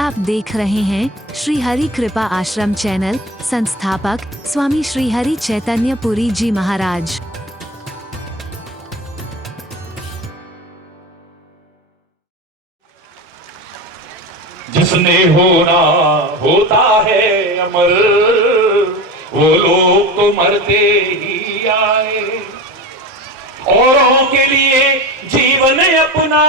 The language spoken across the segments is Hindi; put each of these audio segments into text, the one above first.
आप देख रहे हैं श्री हरि कृपा आश्रम चैनल। संस्थापक स्वामी श्री हरि चैतन्य पुरी जी महाराज। जिसने होना होता है अमर, वो लोग तो मरते ही आए। औरों के लिए जीवन अपना,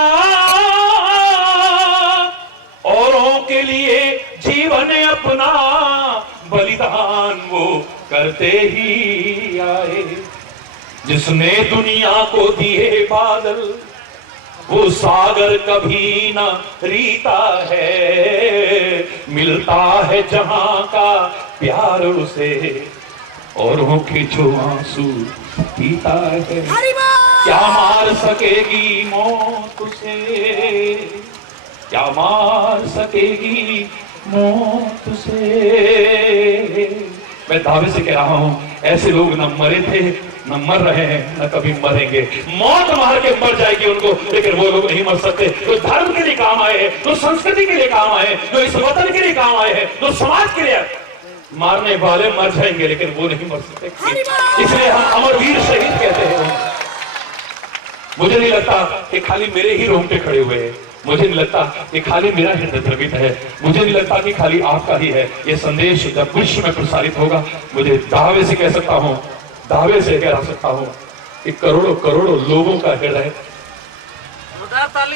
औरों के लिए जीवन अपना बलिदान वो करते ही आए। जिसने दुनिया को दिए बादल, वो सागर कभी न रीता है। मिलता है जहां का प्यार उसे, औरों के जो आंसू पीता है। क्या मार सकेगी मौत उसे, क्या मार सकेगी मौत उसे। मैं दावे से कह रहा हूं, ऐसे लोग न मरे थे, न मर रहे हैं, न कभी मरेंगे। मौत मार के मर जाएगी उनको, लेकिन वो लोग नहीं मर सकते। जो धर्म के लिए काम आए हैं, जो संस्कृति के लिए काम आए हैं, जो इस वतन के लिए काम आए हैं, जो समाज के लिए मारने वाले मर जाएंगे, लेकिन वो नहीं मर सकते। इसलिए हम अमरवीर शहीद कहते हैं। मुझे नहीं लगता कि खाली मेरे ही रोंगटे खड़े हुए हैं, मुझे नहीं लगता कि खाली मेरा हृदय द्रवित है, मुझे नहीं लगता कि खाली आपका ही है। ये संदेश जब विश्व में प्रसारित होगा, मुझे दावे से कह सकता हूं, दावे से कह सकता हूं कि करोड़ों करोड़ों लोगों का हृदय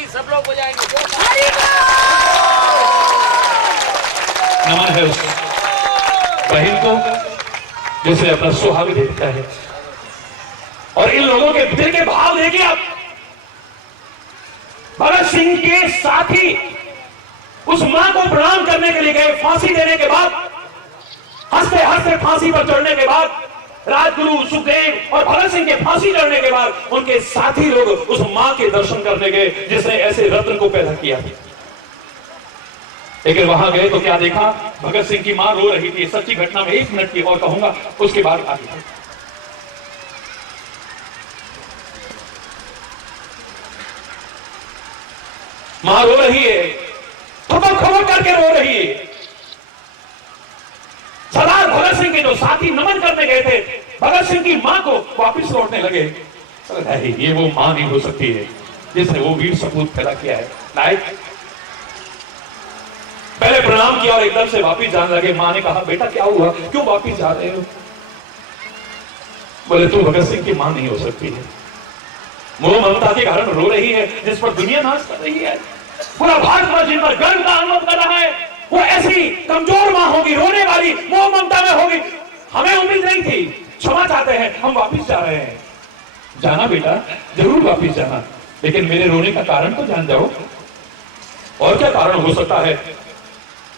सब लोग बजाएंगे। नमन है उस बहन को जिसे अपना सुहाग देखता है। और इन लोगों के दिल के भाव देखिए आप। भगत सिंह के साथी उस मां को प्रणाम करने के लिए गए। फांसी देने के बाद, हंसते हंसते फांसी पर चढ़ने के बाद, राजगुरु सुखदेव और भगत सिंह के फांसी चढ़ने के बाद, उनके साथी लोग उस मां के दर्शन करने गए जिसने ऐसे रत्न को पैदा किया। लेकिन वहां गए तो क्या देखा? भगत सिंह की मां रो रही थी। सच्ची घटना में 1 मिनट की और कहूंगा, उसके बाद आगे। मां रो रही है, खबर खबर करके रो रही है। सरदार भगत सिंह के जो साथी नमन करने गए थे भगत सिंह की मां को, वापिस लौटने लगे। ये वो मां नहीं हो सकती है जिसने वो वीर सपूत पैदा किया है। नायक पहले प्रणाम किया और एकदम से वापिस जाने लगे। मां ने कहा, बेटा क्या हुआ, क्यों वापिस जा रहे हो? बोले, तू भगत सिंह की मां नहीं हो सकती है। मोह ममता के कारण रो रही है, जिस पर दुनिया नाच कर रही है। पूरा भारत जिन पर गर्व का अनुभव कर रहा है, वो ऐसी कमजोर मां होगी, रोने वाली, मोह ममता में होगी। हमें उम्मीद नहीं थी, क्षमा चाहते हैं, हम वापिस जा रहे हैं। जाना बेटा, जरूर वापिस जाना, लेकिन मेरे रोने का कारण तो जान जाओ। और क्या कारण हो सकता है?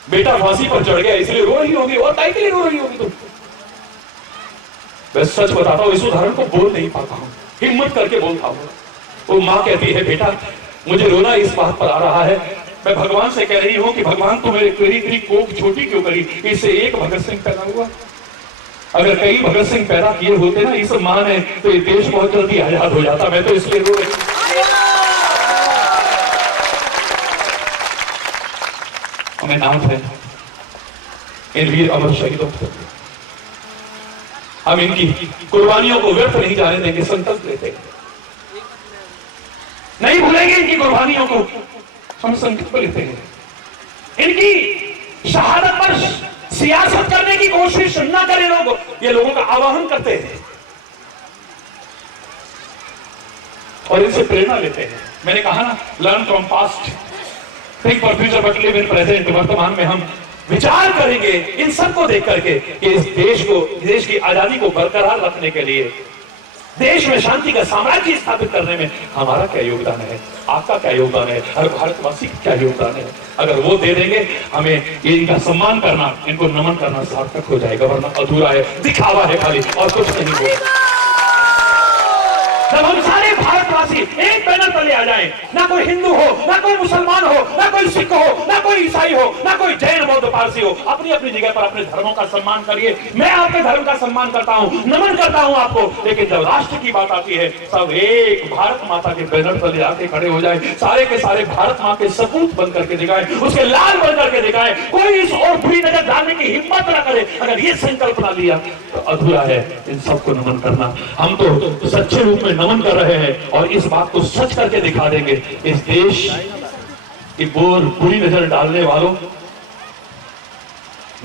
बेटा फांसी पर चढ़ गया इसलिए रो रही होगी, और काय के लिए रो रही होगी तुम? मैं सच बताता हूं, इस उदाहरण को बोल नहीं पाता हूं, हिम्मत करके बोलता हूं। वो मां कहती है, बेटा मुझे रोना इस बात पर आ रहा है, मैं भगवान से कह रही हूं कि भगवान तू मेरी कोख छोटी क्यों करी? इससे एक भगत सिंह पैदा हुआ। अगर कई भगत सिंह पैदा किए होते ना इस मां ने, तो ये देश बहुत जल्दी आजाद हो जाता। मैं तो इसलिए रो रही। हमें नाम है इन वीर अमर शहीदों को। हम इनकी कुर्बानियों को व्यर्थ नहीं जाने देंगे, संकल्प लेते हैं। नहीं भूलेंगे इनकी कुर्बानियों को, हम संकल्प लेते हैं। इनकी शहादत पर सियासत करने की कोशिश न करें लोग, ये लोगों का आह्वान करते हैं और इनसे प्रेरणा लेते हैं। मैंने कहा ना, learn from past, think for future but live in present. वर्तमान में हम विचार करेंगे इन सबको देख करके कि इस देश की आजादी को बरकरार रखने के लिए, देश में शांति का साम्राज्य स्थापित करने में हमारा क्या योगदान है, आपका क्या योगदान है, हर भारतवासी का क्या योगदान है। अगर वो दे देंगे, हमें इनका सम्मान करना, इनको नमन करना सार्थक हो जाएगा, वरना अधूरा है, दिखावा है खाली, और कुछ नहीं होगा। जब हम सारे भारतवासी एक बैनर तले आ जाएं, ना कोई हिंदू हो, ना कोई मुसलमान हो, ना कोई सिख हो, ना कोई ईसाई हो, ना कोई जैन बौद्ध पारसी हो, हो, अपनी अपनी जगह पर अपने धर्मों का सम्मान करिए। मैं आपके धर्म का सम्मान करता हूं, नमन करता हूं आपको, लेकिन जब राष्ट्र की बात आती है सब एक भारत माता के बैनर तले आके खड़े हो जाए, सारे के सारे भारत मां के सपूत बन करके दिखाएं, उसके लाल बन करके दिखाएं, कोई इस और बुरी नजर डालने की हिम्मत ना करे। अगर ये संकल्प ना लिया तो अधूरा है इन सबको नमन करना। हम तो सच्चे रूप में नमन कर रहे हैं और इस बात को सच करके दिखा देंगे। इस देश की बुरी नजर डालने वालों,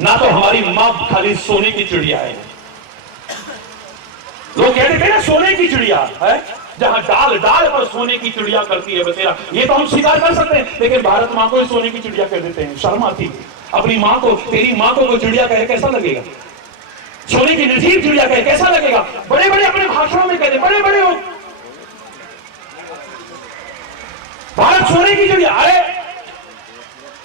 ना तो हमारी मां खाली सोने की चिड़िया है, लोग कहते थे ना सोने की चिड़िया है, जहां डाल डाल पर सोने की चिड़िया करती है बसेरा, ये तो हम स्वीकार कर सकते हैं, लेकिन भारत मां को ही सोने की चिड़िया कह देते हैं। शर्म आती है अपनी मां को, तेरी मां को कोई चिड़िया कहे कैसा लगेगा? सोने की निर्जीव चिड़िया कहे कैसा लगेगा? बड़े बड़े अपने भाषणों में कहते, बड़े बड़े हो भारत सोने की चिड़िया, अरे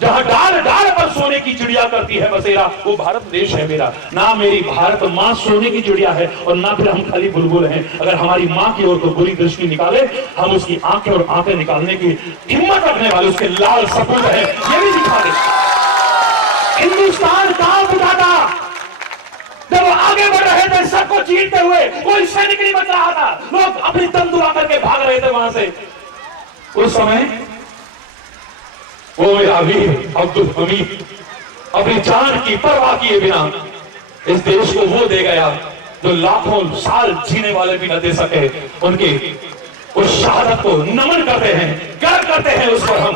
जहां डाल डाल पर सोने की चिड़िया करती है बसेरा, वो भारत देश है मेरा। ना मेरी भारत मां सोने की चिड़िया है और ना फिर हम खाली बुलबुल हैं। अगर हमारी मां की ओर को बुरी दृष्टि निकाले, हम उसकी आंखें और आंखें निकालने की हिम्मत रखने वाले उसके लाल सपूत है, ये भी दिखा दे। हिंदुस्तान कांप उठा था जब वो आगे बढ़ रहे थे, सबको चीरते हुए, कोई सैनिक नहीं बच रहा था, लोग अपनी दम दुआ करके भाग रहे थे वहां से। उस समय वो मेरा वीर अब्दुल हमीद अपनी जान की परवाह किए बिना इस देश को वो दे गया जो लाखों साल जीने वाले भी न दे सके। उनकी उस शहादत को नमन करते हैं, गर्व करते हैं उस पर हम।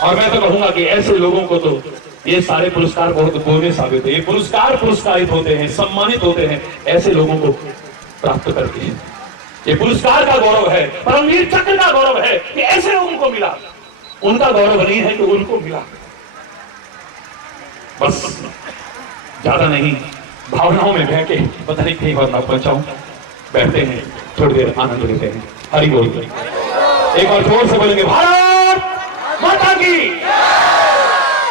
और मैं तो कहूंगा कि ऐसे लोगों को तो ये सारे पुरस्कार बहुत बोझ साबित है। ये पुरस्कार पुरस्कारित होते हैं, सम्मानित होते हैं ऐसे लोगों को प्राप्त करके हैं। ये पुरस्कार का गौरव है, परमवीर चक्र का गौरव है कि ऐसे लोगों को मिला। उनका गौरव नहीं है कि उनको मिला। बस ज्यादा नहीं, भावनाओं में बह के पता नहीं कहीं बार ना पहुंचाऊं, बैठते हैं, थोड़ी देर आनंद लेते हैं। हरि बोल। एक बार जोर से बोलेंगे भारत माता की।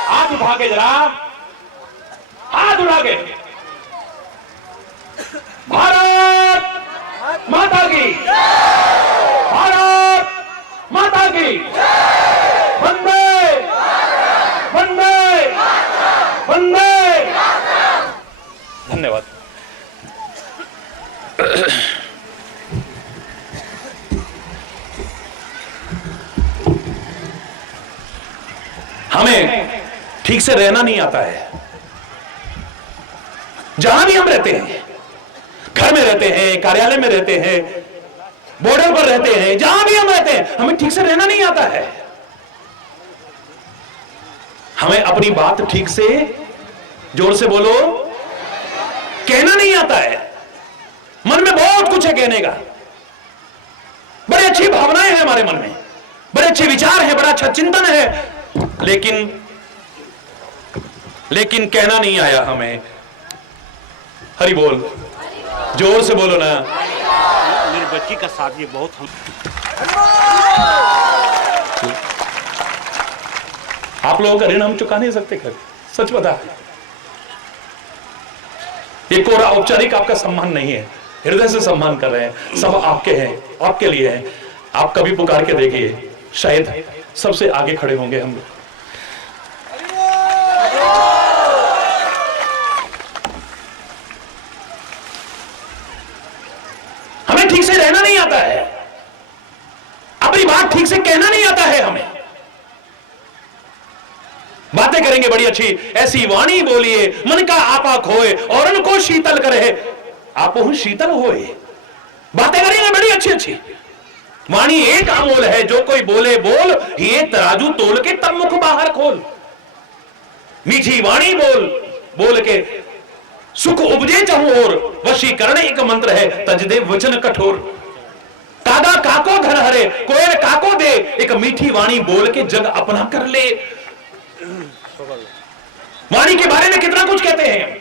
हाथ उठा के जरा, हाथ उठा के, भारत माता की, भारत माता की, वंदे वंदे वंदे। धन्यवाद। हमें ठीक से रहना नहीं आता है। जहां भी हम रहते हैं, घर में रहते हैं, कार्यालय में रहते हैं, बॉर्डर पर रहते हैं, जहां भी हम रहते हैं, हमें ठीक से रहना नहीं आता है। हमें अपनी बात ठीक से, जोर से बोलो, कहना नहीं आता है। मन में बहुत कुछ है कहने का, बड़ी अच्छी भावनाएं हैं हमारे मन में, बड़े अच्छे विचार हैं, बड़ा अच्छा चिंतन है, लेकिन कहना नहीं आया हमें। हरि बोल, जोर से बोलो ना। मेरी बच्ची का साथ ये बहुत आप लोगों का ऋण हम चुका नहीं सकते, कर सच बता। ये कोरा औपचारिक आपका सम्मान नहीं है, हृदय से सम्मान कर रहे हैं। सब आपके हैं, आपके लिए हैं। आप कभी पुकार के देखिए, शायद सबसे आगे खड़े होंगे हम लोग। हमें ठीक से रहना नहीं आता है, अपनी बात ठीक से कहना नहीं आता है। हमें बातें करेंगे बड़ी अच्छी, ऐसी वाणी बोलिए मन का आपा खोए और उनको शीतल करे आप शीतल होए। बातें करेंगे बड़ी अच्छी अच्छी, वाणी एक अमोल है, जो कोई बोले बोल, ये तराजू तोल के तब मुख बाहर खोल। मीठी वाणी बोल बोल के सुख उपजे चहु और, वशीकरण एक मंत्र है, तजदे वचन कठोर। कागा काको धन हरे, कोयल काको दे, एक मीठी वाणी बोल के जग अपना कर ले। वाणी के बारे में कितना कुछ कहते हैं।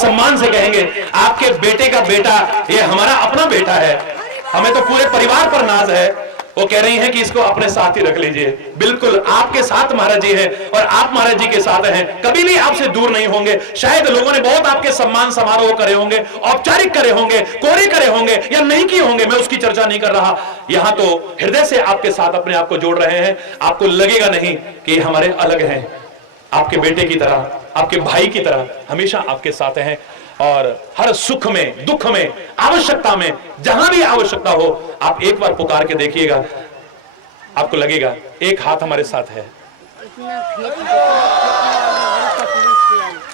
सम्मान से कहेंगे आपके बेटे का बेटा, ये हमारा अपना बेटा है, हमें तो पूरे परिवार पर नाज है। वो कह रही हैं कि इसको अपने साथ ही रख लीजिए। बिल्कुल आपके साथ महाराज जी है और आप महाराज जी के साथ हैं, कभी भी आपसे दूर नहीं होंगे। शायद लोगों ने बहुत आपके सम्मान समारोह करे होंगे, औपचारिक करे होंगे, कोरे करे होंगे या नहीं किए होंगे, मैं उसकी चर्चा नहीं कर रहा। यहां तो हृदय से आपके साथ अपने आप को जोड़ रहे हैं। आपको लगेगा नहीं कि हमारे अलग हैं, आपके बेटे की तरह, आपके भाई की तरह हमेशा आपके साथ हैं। और हर सुख में, दुख में, आवश्यकता में, जहां भी आवश्यकता हो, आप एक बार पुकार के देखिएगा, आपको लगेगा एक हाथ हमारे साथ है।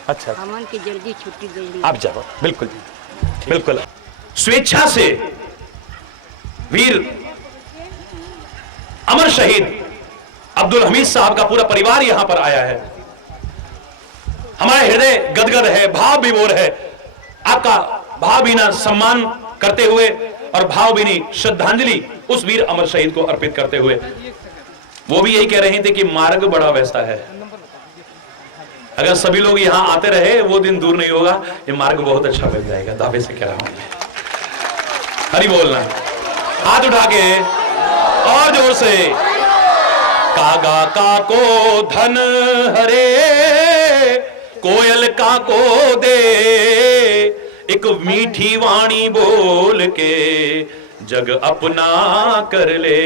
अच्छा, हमन की जल्दी छुट्टी दे दी। आप जाओ। बिल्कुल बिल्कुल। स्वेच्छा से वीर अमर शहीद अब्दुल हमीद साहब का पूरा परिवार यहां पर आया है। हमारा हृदय गदगद है, भाव विभोर है, आपका भावभीना सम्मान करते हुए और भावभीनी श्रद्धांजलि उस वीर अमर शहीद को अर्पित करते हुए। वो भी यही कह रहे थे कि मार्ग बड़ा वैसा है, अगर सभी लोग यहां आते रहे वो दिन दूर नहीं होगा, ये मार्ग बहुत अच्छा बन जाएगा। दावे से कह रहा हूं मैं। हरि बोलना, हाथ उठा के और जोर से। कागा का को धन हरे, कोयल का को दे, एक मीठी वाणी बोल के जग अपना कर ले,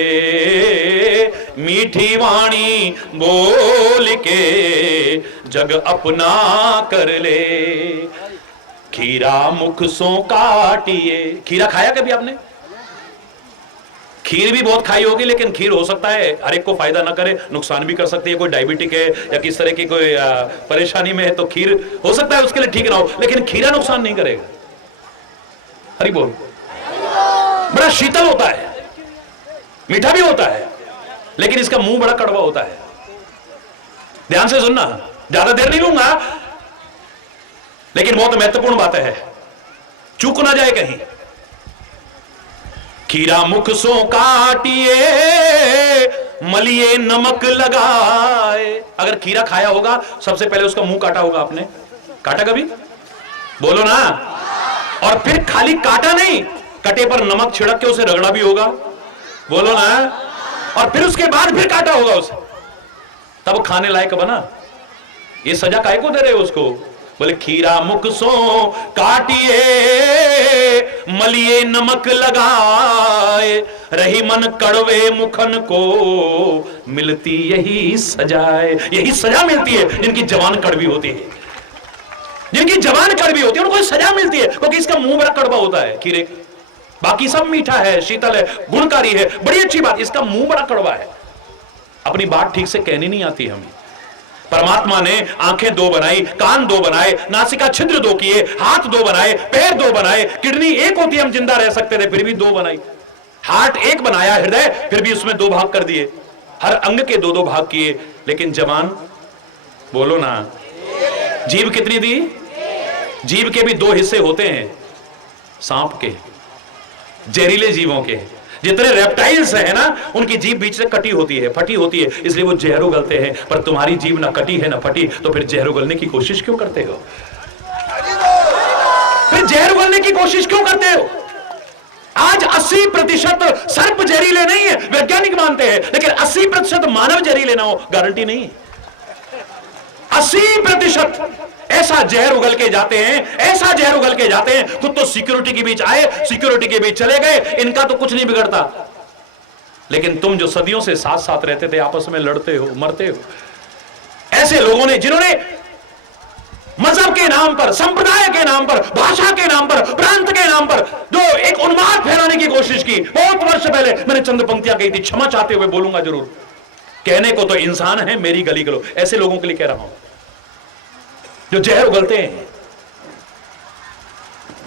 मीठी वाणी बोल के जग अपना कर ले। खीरा मुख सो काटिए। खीरा खाया कभी आपने? खीर भी बहुत खाई होगी, लेकिन खीर हो सकता है हर एक को फायदा ना करे, नुकसान भी कर सकती है। कोई डायबिटिक है या किस तरह की कोई परेशानी में है तो खीर हो सकता है उसके लिए ठीक ना हो, लेकिन खीरा नुकसान नहीं करेगा। हरि बोल। बड़ा शीतल होता है, मीठा भी होता है, लेकिन इसका मुंह बड़ा कड़वा होता है। ध्यान से सुनना, ज्यादा देर नहीं लूंगा, लेकिन बहुत महत्वपूर्ण बात है, चूक ना जाए कहीं। खीरा मुख सो काटिए, मलिए नमक लगाए। अगर खीरा खाया होगा, सबसे पहले उसका मुंह काटा होगा आपने। काटा कभी? बोलो ना। और फिर खाली काटा नहीं, कटे पर नमक छिड़क के उसे रगड़ा भी होगा। बोलो ना। और फिर उसके बाद फिर काटा होगा उसे, तब खाने लायक बना। ये सजा काहे को दे रहे हो उसको? बोले खीरा मुख सो काटिए, मलिए नमक लगाए, रही मन कड़वे मुखन को मिलती यही सजाए। यही सजा मिलती है जिनकी जबान कड़वी होती है, जिनकी जबान कड़वी होती है उनको सजा मिलती है, क्योंकि इसका मुंह बड़ा कड़वा होता है खीरे। बाकी सब मीठा है, शीतल है, गुणकारी है, बड़ी अच्छी बात, इसका मुंह बड़ा कड़वा है। अपनी बात ठीक से कहनी नहीं आती हमें। परमात्मा ने आंखें दो बनाई, कान दो बनाए, नासिका छिद्र दो किए, हाथ दो बनाए, पैर दो बनाए, किडनी एक होती हम जिंदा रह सकते थे, फिर भी दो बनाई। हार्ट एक बनाया, हृदय फिर भी उसमें दो भाग कर दिए, हर अंग के दो दो भाग किए। लेकिन जबान, बोलो ना। जीभ कितनी दी? जीभ के भी दो हिस्से होते हैं, सांप के, जहरीले जीवों के। जितने रेप्टाइल्स हैं ना, उनकी जीभ बीच से कटी होती है, फटी होती है, इसलिए वो जहर उगलते हैं। पर तुम्हारी जीभ ना कटी है ना फटी, तो फिर जहर उगलने की कोशिश क्यों करते हो? फिर जहर उगलने की कोशिश क्यों करते हो? आज 80% सर्प जहरीले नहीं है, वैज्ञानिक मानते हैं, लेकिन 80% मानव जहरीले ना हो, गारंटी नहीं। 80% ऐसा जहर उगल के जाते हैं, ऐसा जहर उगल के जाते हैं। खुद तो सिक्योरिटी के बीच आए, सिक्योरिटी के बीच चले गए, इनका तो कुछ नहीं बिगड़ता। लेकिन तुम जो सदियों से साथ साथ रहते थे, आपस में लड़ते हो, मरते हो। ऐसे लोगों ने, जिन्होंने मजहब के नाम पर, संप्रदाय के नाम पर, भाषा के नाम पर, प्रांत के नाम पर जो एक उन्माद फैलाने की कोशिश की, बहुत वर्ष पहले मैंने चंद पंक्तियां कही थी, क्षमा चाहते हुए बोलूंगा जरूर। कहने को तो इंसान है, मेरी गली के लोग, ऐसे लोगों के लिए कह रहा हूं जो जहर उगलते हैं।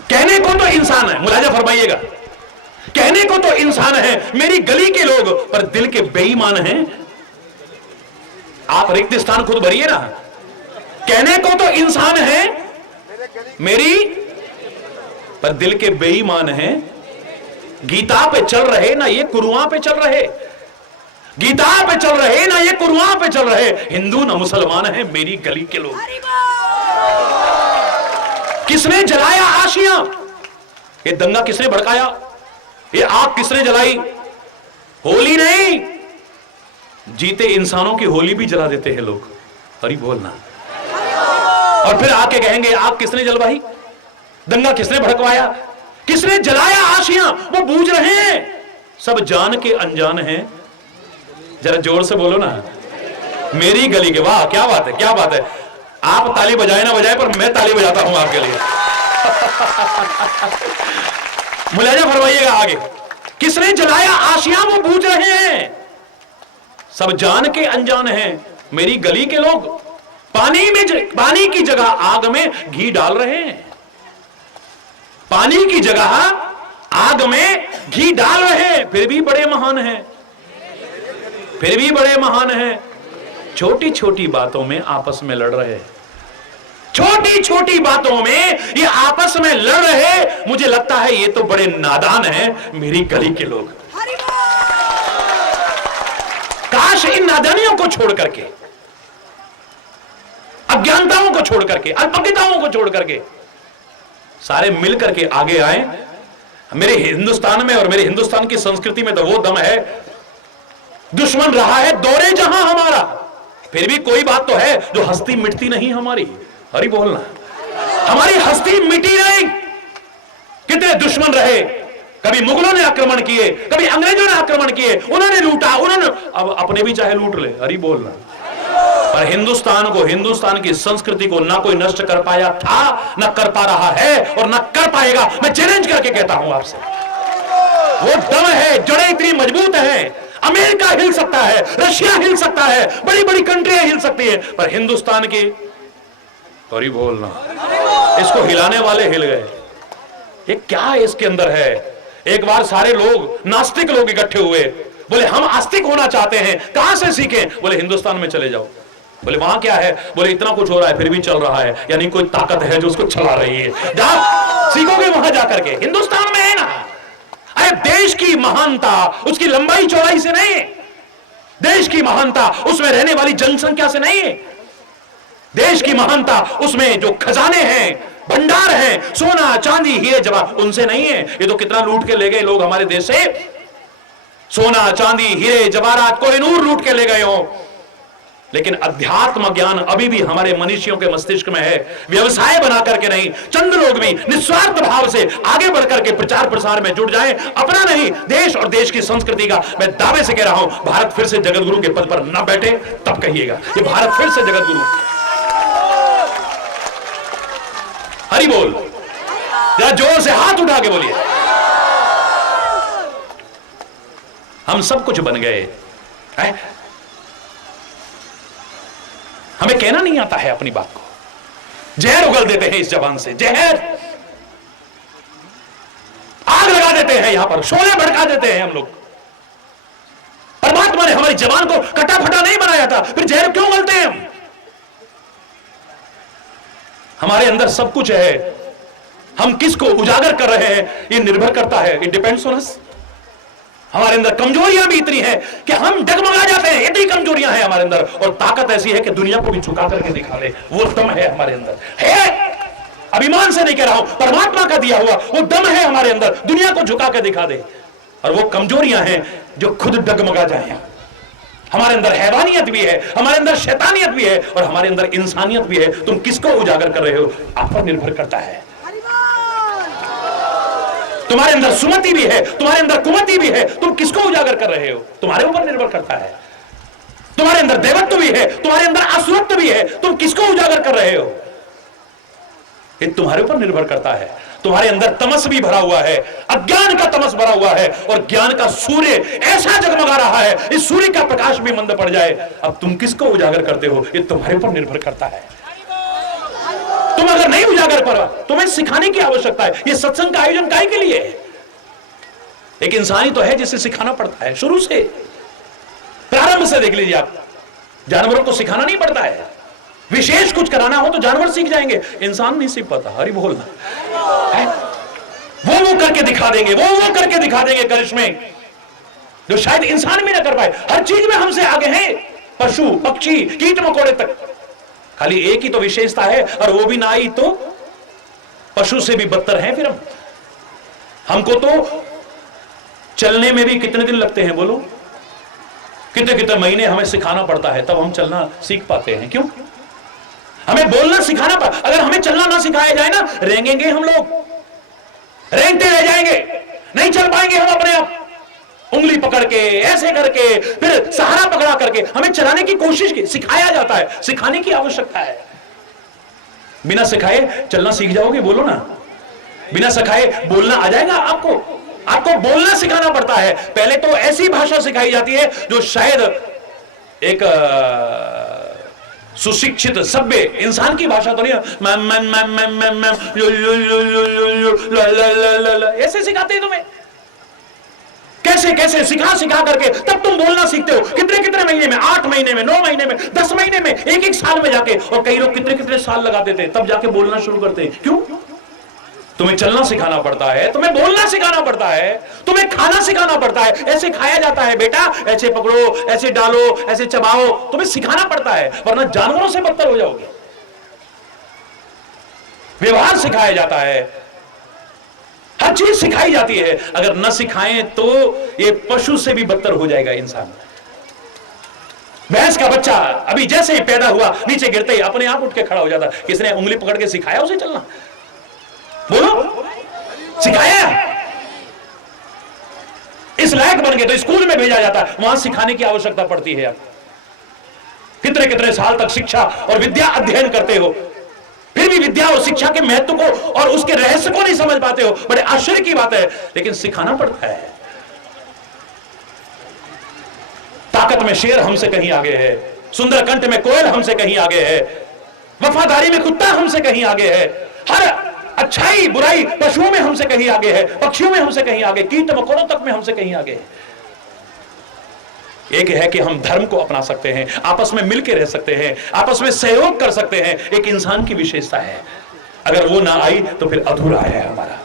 कहने को तो इंसान है, मुलाजा फरमाइएगा, कहने को तो इंसान है, मेरी गली के लोग, पर दिल के बेईमान हैं। आप रिक्त स्थान खुद भरिए ना। कहने को तो इंसान है मेरी, पर दिल के बेईमान हैं। गीता पे चल रहे ना ये कुरुआ पे चल रहे, गीता पे चल रहे ना ये कुरुआ पे चल रहे, हिंदू ना मुसलमान है मेरी गली के लोग। किसने जलाया आशियां? ये दंगा किसने भड़काया? ये आग किसने जलाई? होली नहीं, जीते इंसानों की होली भी जला देते हैं लोग। हरी बोलना। और फिर आके कहेंगे आग किसने जलवाई, दंगा किसने भड़कवाया, किसने जलाया आशियां, वो बूझ रहे हैं। सब जान के अनजान हैं। जरा जोर से बोलो ना, मेरी गली के। वाह क्या बात है, क्या बात है। आप ताली बजाए ना बजाए, पर मैं ताली बजाता हूं आपके लिए। मुलाजा फरमाइएगा आगे। किसने जलाया आशियां, वो बूझ रहे हैं। सब जान के अनजान हैं। मेरी गली के लोग पानी की जगह आग में घी डाल रहे हैं। पानी की जगह आग में घी डाल रहे हैं, फिर भी बड़े महान हैं, फिर भी बड़े महान हैं। छोटी छोटी बातों में आपस में लड़ रहे, छोटी छोटी बातों में ये आपस में लड़ रहे। मुझे लगता है ये तो बड़े नादान हैं मेरी गली के लोग। काश इन नादानियों को छोड़ करके, अज्ञानताओं को छोड़ करके, अल्पज्ञताओं को छोड़ करके सारे मिल करके आगे आए। मेरे हिंदुस्तान में और मेरे हिंदुस्तान की संस्कृति में तो वो दम है, दुश्मन रहा है दौरे जहां हमारा, फिर भी कोई बात तो है जो हस्ती मिटती नहीं हमारी। हरी बोलना। हमारी हस्ती मिटी नहीं। कितने दुश्मन रहे, कभी मुगलों ने आक्रमण किए, कभी अंग्रेजों ने आक्रमण किए, उन्होंने लूटा, उन्होंने, अब अपने भी चाहे लूट ले। हरी बोलना। पर हिंदुस्तान को, हिंदुस्तान की संस्कृति को ना कोई नष्ट कर पाया था, ना कर पा रहा है और ना कर पाएगा। मैं चैलेंज करके कहता हूं आपसे, वो दम है, जड़ें इतनी मजबूत हैं। अमेरिका हिल सकता है, रशिया हिल सकता है, बड़ी बड़ी कंट्रियां हिल सकती है, पर हिंदुस्तान की, हरी बोलना, इसको हिलाने वाले हिल गए। ये क्या इसके अंदर है। एक बार सारे लोग, नास्तिक लोग इकट्ठे हुए, बोले हम आस्तिक होना चाहते हैं, कहां से सीखें। बोले हिंदुस्तान में चले जाओ। बोले वहां क्या है, बोले इतना कुछ हो रहा है फिर भी चल रहा है, यानी कोई ताकत है जो उसको चला रही है। जाओ सीखोगे वहां जाकर के, हिंदुस्तान में है ना। अरे देश की महानता उसकी लंबाई चौड़ाई से नहीं है, देश की महानता उसमें रहने वाली जनसंख्या से नहीं है, देश की महानता उसमें जो खजाने हैं, भंडार हैं, सोना चांदी हीरे जवाहर, उनसे नहीं है। ये तो कितना लूट के ले गए लोग हमारे देश से, सोना चांदी हीरे जवाहरात कोहिनूर लूट के ले गए हो। लेकिन अध्यात्म ज्ञान अभी भी हमारे मनुष्यों के मस्तिष्क में है। व्यवसाय बना करके नहीं, चंद लोग भी निस्वार्थ भाव से आगे बढ़कर के प्रचार प्रसार में जुट जाएं, अपना नहीं देश और देश की संस्कृति का। मैं दावे से कह रहा हूं, भारत फिर से जगत गुरु के पद पर न बैठे तब कहिएगा ये भारत फिर से जगत गुरु। हरि बोल। जरा जोर से हाथ उठा के बोलिए। हम सब कुछ बन गए हैं? हमें कहना नहीं आता है अपनी बात को, जहर उगल देते हैं इस जबान से, जहर आग लगा देते हैं, यहां पर शोले भड़का देते हैं हम लोग। परमात्मा ने हमारी जबान को कटा फटा नहीं बनाया था, फिर जहर क्यों उगलते हैं हम? हमारे अंदर सब कुछ है, हम किसको उजागर कर रहे हैं ये निर्भर करता है, इट डिपेंड्स ऑन अस। हमारे अंदर कमजोरियां भी इतनी है कि हम डगमगा जाते हैं, इतनी कमजोरियां हैं हमारे अंदर, और ताकत ऐसी है कि दुनिया को भी झुका करके दिखा दे, वो दम है हमारे अंदर है। अभिमान से नहीं कह रहा हूं, परमात्मा का दिया हुआ वो दम है हमारे अंदर, दुनिया को झुका के दिखा दे। और वो कमजोरियां हैं जो खुद डगमगा जाए। हमारे अंदर हैवानियत भी है, हमारे अंदर शैतानियत भी है, और हमारे अंदर इंसानियत भी है। तुम किसको उजागर कर रहे हो आप पर निर्भर करता है। तुम्हारे अंदर सुमति भी है, तुम्हारे अंदर कुमति भी है, तुम किसको उजागर कर रहे हो तुम्हारे ऊपर निर्भर करता है। तुम्हारे अंदर देवत्व भी है, तुम्हारे अंदर असुरत्व भी है, तुम किसको उजागर कर रहे हो ये तुम्हारे ऊपर निर्भर करता है। तुम्हारे अंदर तमस भी भरा हुआ है, अज्ञान का तमस भरा हुआ है, और ज्ञान का सूर्य ऐसा जगमगा रहा है, इस सूर्य का प्रकाश भी मंद पड़ जाए, अब तुम किसको उजागर करते हो ये तुम्हारे ऊपर निर्भर करता है। तुम अगर नहीं उजागर करो, तुम्हें सिखाने की आवश्यकता है। ये सत्संग का आयोजन काहे के लिए है? एक इंसानी तो है जिसे सिखाना पड़ता है शुरू से, प्रारंभ से देख लीजिए आप, जानवरों को सिखाना नहीं पड़ता है। विशेष कुछ कराना हो तो जानवर सीख जाएंगे, इंसान नहीं सीख पाता। हरि बोलना। वो करके दिखा देंगे, वो करके दिखा देंगे करिश्मे जो शायद इंसान भी ना कर पाए। हर चीज में हमसे आगे हैं, पशु पक्षी कीट मकोड़े तक। खाली एक ही तो विशेषता है, और वो भी ना आई तो पशु से भी बदतर हैं। फिर हमको तो चलने में भी कितने दिन लगते हैं बोलो? कितने कितने महीने हमें सिखाना पड़ता है, तब हम चलना सीख पाते हैं। क्यों? हमें बोलना सिखाना पड़ता। अगर हमें चलना ना सिखाया जाए ना, रेंगेंगे हम लोग, रेंगते रह जाएंगे, नहीं चल पाएंगे हम अपने आप। उंगली पकड़ के, ऐसे करके, फिर सहारा पकड़ा करके हमें चलाने की कोशिश की, सिखाया जाता है, सिखाने की आवश्यकता है। बिना सिखाए चलना सीख जाओगे? बोलो ना। बिना सिखाए बोलना आ जाएगा आपको? आपको बोलना सिखाना पड़ता है। पहले तो ऐसी भाषा सिखाई जाती है जो शायद एक सुशिक्षित सभ्य इंसान की भाषा तो नहीं है। ऐसे सिखाते हैं तुम्हें, कैसे कैसे सिखा सिखा करके तब तुम बोलना सीखते हो। कितने कितने महीने में, 8 महीने में, 9 महीने में, 10 महीने में, एक साल में जाके, और कई लोग कितने कितने साल लगा देते हैं तब जाके बोलना शुरू करते हैं। क्यों? तुम्हें चलना सिखाना पड़ता है, तुम्हें बोलना सिखाना पड़ता है, तुम्हें खाना सिखाना पड़ता है। ऐसे खाया जाता है बेटा, ऐसे पकड़ो, ऐसे डालो, ऐसे चबाओ, तुम्हें सिखाना पड़ता है, वरना जानवरों से बदतर हो जाओगे। व्यवहार सिखाया जाता है, हर चीज सिखाई जाती है। अगर न सिखाएं तो ये पशु से भी बदतर हो जाएगा इंसान। भैंस का बच्चा अभी जैसे ही पैदा हुआ, नीचे गिरते ही अपने आप उठ के खड़ा हो जाता। किसने उंगली पकड़ के सिखाया उसे चलना? बोलो, सिखाया? इस लायक बन गए तो स्कूल में भेजा जाता है, वहां सिखाने की आवश्यकता पड़ती है। आप कितने कितने साल तक शिक्षा और विद्या अध्ययन करते हो, फिर भी विद्या और शिक्षा के महत्व को और उसके रहस्य को नहीं समझ पाते हो। बड़े आश्चर्य की बात है, लेकिन सिखाना पड़ता है। ताकत में शेर हमसे कहीं आगे है, सुंदरकंठ में कोयल हमसे कहीं आगे है, वफादारी में कुत्ता हमसे कहीं आगे है, हर अच्छाई बुराई पशुओं में हमसे कहीं आगे है, पक्षियों में हमसे कहीं आगे, कीट मकोड़ों तक में हमसे कहीं आगे है। एक है कि हम धर्म को अपना सकते हैं, आपस में मिलकर रह सकते हैं, आपस में सहयोग कर सकते हैं, एक इंसान की विशेषता है। अगर वो ना आई तो फिर अधूरा है हमारा,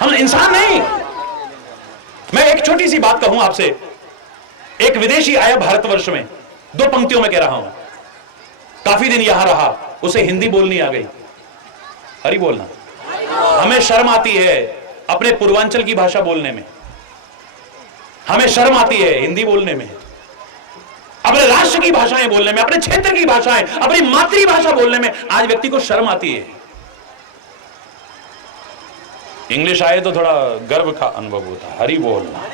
हम इंसान नहीं। मैं एक छोटी सी बात कहूं आपसे। एक विदेशी आया भारतवर्ष में, 2 पंक्तियों में कह रहा हूं, काफी दिन यहां रहा, उसे हिंदी बोलनी आ गई। हरी बोलना। हमें शर्म आती है अपने पूर्वांचल की भाषा बोलने में, हमें शर्म आती है हिंदी बोलने में, अपने राष्ट्र की भाषाएं बोलने में, अपने क्षेत्र की भाषाएं, अपनी मातृभाषा बोलने में आज व्यक्ति को शर्म आती है। इंग्लिश आए तो थोड़ा गर्व का अनुभव होता है। हरी बोलना,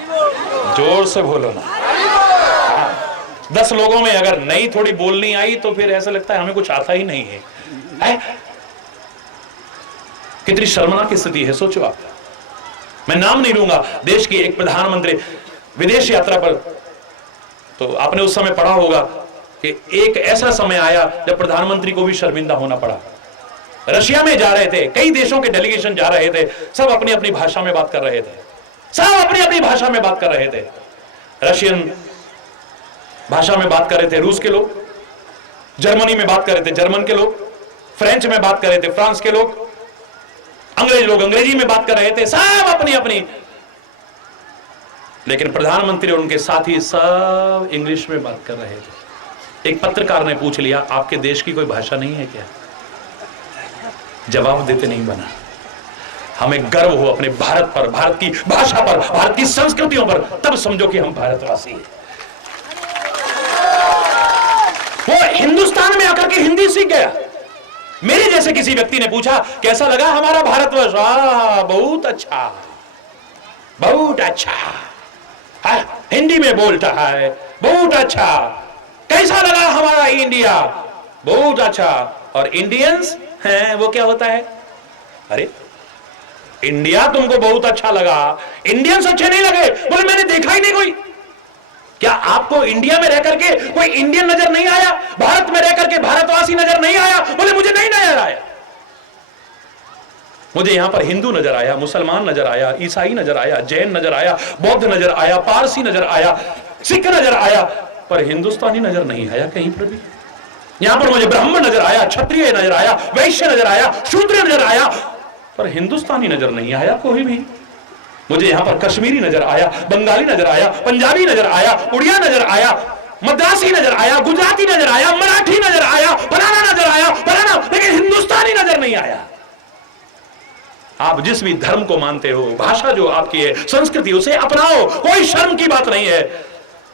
जोर से बोलो ना। 10 लोगों में अगर नई थोड़ी बोलनी आई तो फिर ऐसा लगता है हमें कुछ आता ही नहीं है। कितनी शर्मनाक स्थिति है, सोचो आप। मैं नाम नहीं लूंगा। देश की एक प्रधानमंत्री विदेश यात्रा पर, तो आपने उस समय पढ़ा होगा कि एक ऐसा समय आया जब प्रधानमंत्री को भी शर्मिंदा होना पड़ा। रशिया में जा रहे थे, कई देशों के डेलीगेशन जा रहे थे, सब अपनी अपनी भाषा में बात कर रहे थे, सब अपनी अपनी भाषा में बात कर रहे थे। रशियन भाषा में बात कर रहे थे रूस के लोग, जर्मनी में बात कर रहे थे जर्मन के लोग, फ्रेंच में बात कर रहे थे फ्रांस के लोग, अंग्रेज लोग अंग्रेजी में बात कर रहे थे, सब अपनी अपनी। लेकिन प्रधानमंत्री और उनके साथी सब इंग्लिश में बात कर रहे थे। एक पत्रकार ने पूछ लिया, आपके देश की कोई भाषा नहीं है क्या? जवाब देते नहीं बना। हमें गर्व हो अपने भारत पर, भारत की भाषा पर, भारत की संस्कृतियों पर, तब समझो कि हम भारतवासी हैं। वो हिंदुस्तान में आकर के हिंदी सीख गया। मेरे जैसे किसी व्यक्ति ने पूछा, कैसा लगा हमारा भारतवर्ष? बहुत अच्छा, बहुत अच्छा। हिंदी में बोलता है, बहुत अच्छा। कैसा लगा हमारा इंडिया? बहुत अच्छा। और इंडियंस हैं, वो क्या होता है? अरे इंडिया तुमको बहुत अच्छा लगा, इंडियंस अच्छे नहीं लगे? बोले मैंने देखा ही नहीं कोई। क्या आपको इंडिया में रहकर के कोई इंडियन नजर नहीं आया? भारत में रहकर के भारतवासी नजर नहीं आया? बोले मुझे नहीं नजर आया। मुझे यहां पर हिंदू नजर आया, मुसलमान नजर आया, ईसाई नजर आया, जैन नजर आया, बौद्ध नजर आया, पारसी नजर आया, सिख नजर आया, पर हिंदुस्तानी नजर नहीं आया कहीं पर भी। यहां पर मुझे ब्राह्मण नजर आया, क्षत्रिय नजर आया, वैश्य नजर आया, शूद्र नजर आया, पर हिंदुस्तानी नजर नहीं आया कोई भी। मुझे यहां पर कश्मीरी नजर आया, बंगाली नजर आया, पंजाबी नजर आया, उड़िया नजर आया, मद्रासी नजर आया, गुजराती नजर आया, मराठी नजर आया, फलाना नजर आया, फलाना, लेकिन हिंदुस्तानी नजर नहीं आया। आप जिस भी धर्म को मानते हो, भाषा जो आपकी है, संस्कृति, उसे अपनाओ, कोई शर्म की बात नहीं है।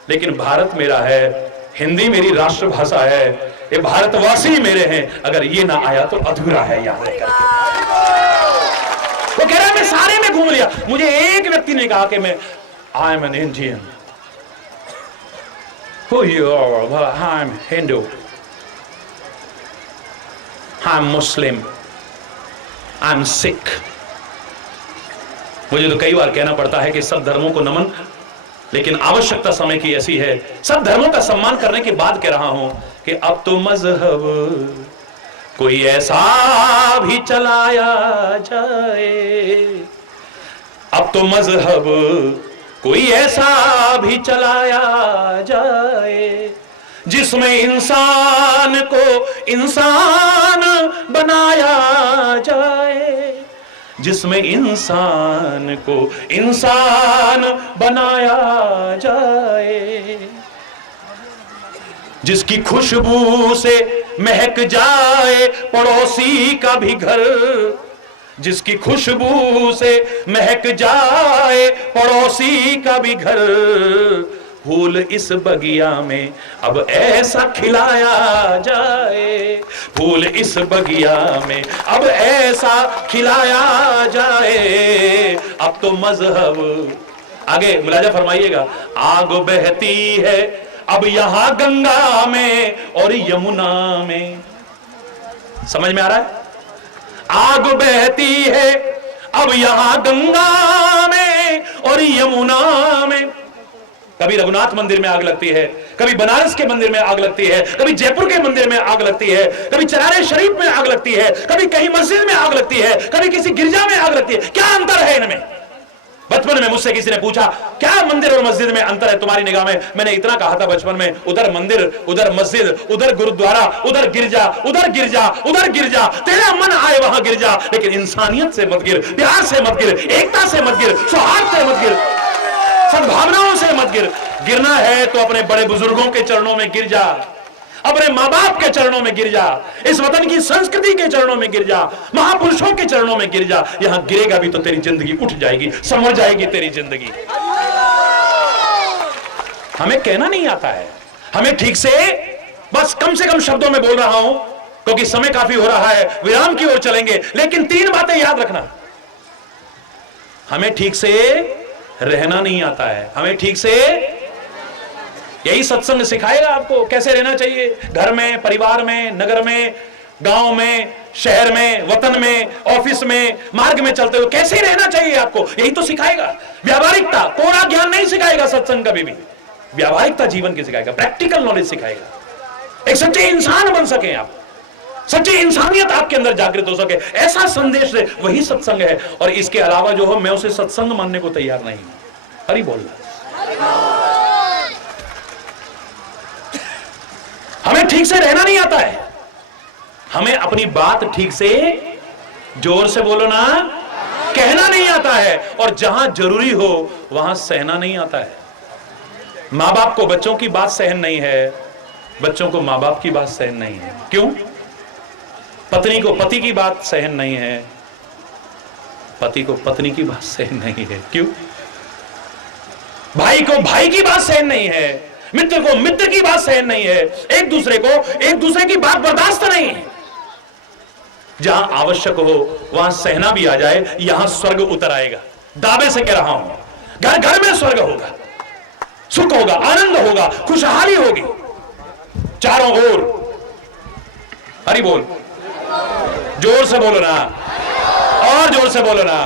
लेकिन भारत मेरा है, हिंदी मेरी राष्ट्रभाषा है, ये भारतवासी मेरे हैं, अगर ये ना आया तो अधूरा है। याद रह करके वो कह रहा है मैं सारे में घूम लिया। मुझे एक व्यक्ति ने कहा कि मैं I am an Indian, who you are, I am Hindu, I am Muslim, I am Sikh. मुझे तो कई बार कहना पड़ता है कि सब धर्मों को नमन, लेकिन आवश्यकता समय की ऐसी है। सब धर्मों का सम्मान करने के बाद कह रहा हूं कि अब तो मजहब कोई ऐसा भी चलाया जाए, अब तो मजहब कोई ऐसा भी चलाया जाए जिसमें इंसान को इंसान बनाया जाए, जिसमें इंसान को इंसान बनाया जाए, जिसकी खुशबू से महक जाए पड़ोसी का भी घर, जिसकी खुशबू से महक जाए पड़ोसी का भी घर, फूल इस बगिया में अब ऐसा खिलाया जाए, फूल इस बगिया में अब ऐसा खिलाया जाए, अब तो मजहब। आगे मुलाजा फरमाइएगा। आग बहती है अब यहां गंगा में और यमुना में, समझ में आ रहा है? आग बहती है अब यहां गंगा में और यमुना में। कभी रघुनाथ मंदिर में आग लगती है, कभी बनारस के मंदिर में आग लगती है, कभी जयपुर के मंदिर में आग लगती है, कभी चरारे शरीफ में आग लगती है, कभी कहीं मस्जिद में आग लगती है, कभी किसी गिरजा में आग लगती है। क्या अंतर है इनमें? बचपन में मुझसे किसी ने पूछा क्या मंदिर और मस्जिद में अंतर है तुम्हारी निगाह में? मैंने इतना कहा था बचपन में, उधर मंदिर, उधर मस्जिद, उधर गुरुद्वारा, उधर गिरजा, उधर गिरजा, उधर गिरजा, तेरा मन आए वहां गिरजा, लेकिन इंसानियत से मत गिर, प्यार से मत गिर, एकता से मत गिर, सौहार्द से मत गिर, सद्भावनाओं से मत गिर। गिरना है तो अपने बड़े बुजुर्गों के चरणों में गिर जा, अपने मां बाप के चरणों में गिर जा, इस वतन की संस्कृति के चरणों में गिर जा, महापुरुषों के चरणों में गिर जा। यहां गिरेगा भी तो तेरी जिंदगी उठ जाएगी, संवर जाएगी तेरी जिंदगी। हमें कहना नहीं आता है, हमें ठीक से, बस कम से कम शब्दों में बोल रहा हूं क्योंकि समय काफी हो रहा है, विराम की ओर चलेंगे, लेकिन 3 बातें याद रखना। हमें ठीक से रहना नहीं आता है, हमें ठीक से, यही सत्संग सिखाएगा आपको कैसे रहना चाहिए, घर में, परिवार में, नगर में, गांव में, शहर में, वतन में, ऑफिस में, मार्ग में चलते हुए कैसे रहना चाहिए आपको, यही तो सिखाएगा। व्यावहारिकता, कोरा ज्ञान नहीं सिखाएगा सत्संग कभी भी, व्यावहारिकता जीवन की सिखाएगा, प्रैक्टिकल नॉलेज सिखाएगा। एक सच्चे इंसान बन सके आप, सच्ची इंसानियत आपके अंदर जागृत हो सके, ऐसा संदेश है, वही सत्संग है। और इसके अलावा जो हो, मैं उसे सत्संग मानने को तैयार नहीं हूं। हरि बोल। हमें ठीक से रहना नहीं आता है, हमें अपनी बात ठीक से, जोर से बोलो ना, कहना नहीं आता है, और जहां जरूरी हो वहां सहना नहीं आता है। मां बाप को बच्चों की बात सहन नहीं है, बच्चों को मां बाप की बात सहन नहीं है। क्यों? पत्नी को पति की बात सहन नहीं है, पति को पत्नी की बात सहन नहीं है। क्यों? भाई को भाई की बात सहन नहीं है, मित्र को मित्र की बात सहन नहीं है, एक दूसरे की बात बर्दाश्त नहीं है। जहां आवश्यक हो वहां सहना भी आ जाए, यहां स्वर्ग उतर आएगा। दावे से कह रहा हूं, घर घर में स्वर्ग होगा, सुख होगा, आनंद होगा, खुशहाली होगी चारों ओर। हरि बोल। जोर से बोलो ना, और जोर से बोलो ना।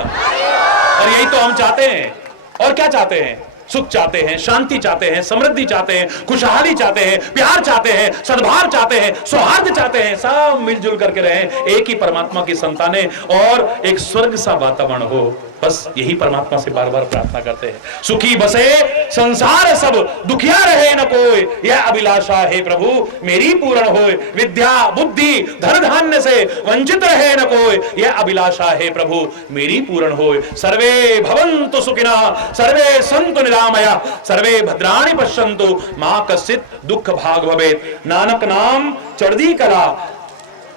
और यही तो हम चाहते हैं। और क्या चाहते हैं? सुख चाहते हैं, शांति चाहते हैं, समृद्धि चाहते हैं, खुशहाली चाहते हैं, प्यार चाहते हैं, सद्भाव चाहते हैं, सौहार्द चाहते हैं, सब मिलजुल करके रहें, एक ही परमात्मा की संतानें, और एक स्वर्ग सा वातावरण हो। बस यही परमात्मा से बार बार प्रार्थना करते हैं। सुखी बसे संसार सब, दुखिया रहे न कोई, यह अभिलाषा है प्रभु मेरी पूर्ण होए। विद्या बुद्धि धन धान्य से वंचित रहे न कोई, यह अभिलाषा है प्रभु मेरी पूर्ण होए। सर्वे भवन्तु सुखिनः, सर्वे सन्तु निरामया, सर्वे भद्राणि पश्यन्तु, मा कश्चित् दुःख भाग भवेत्। नानक नाम चढ़दी कला,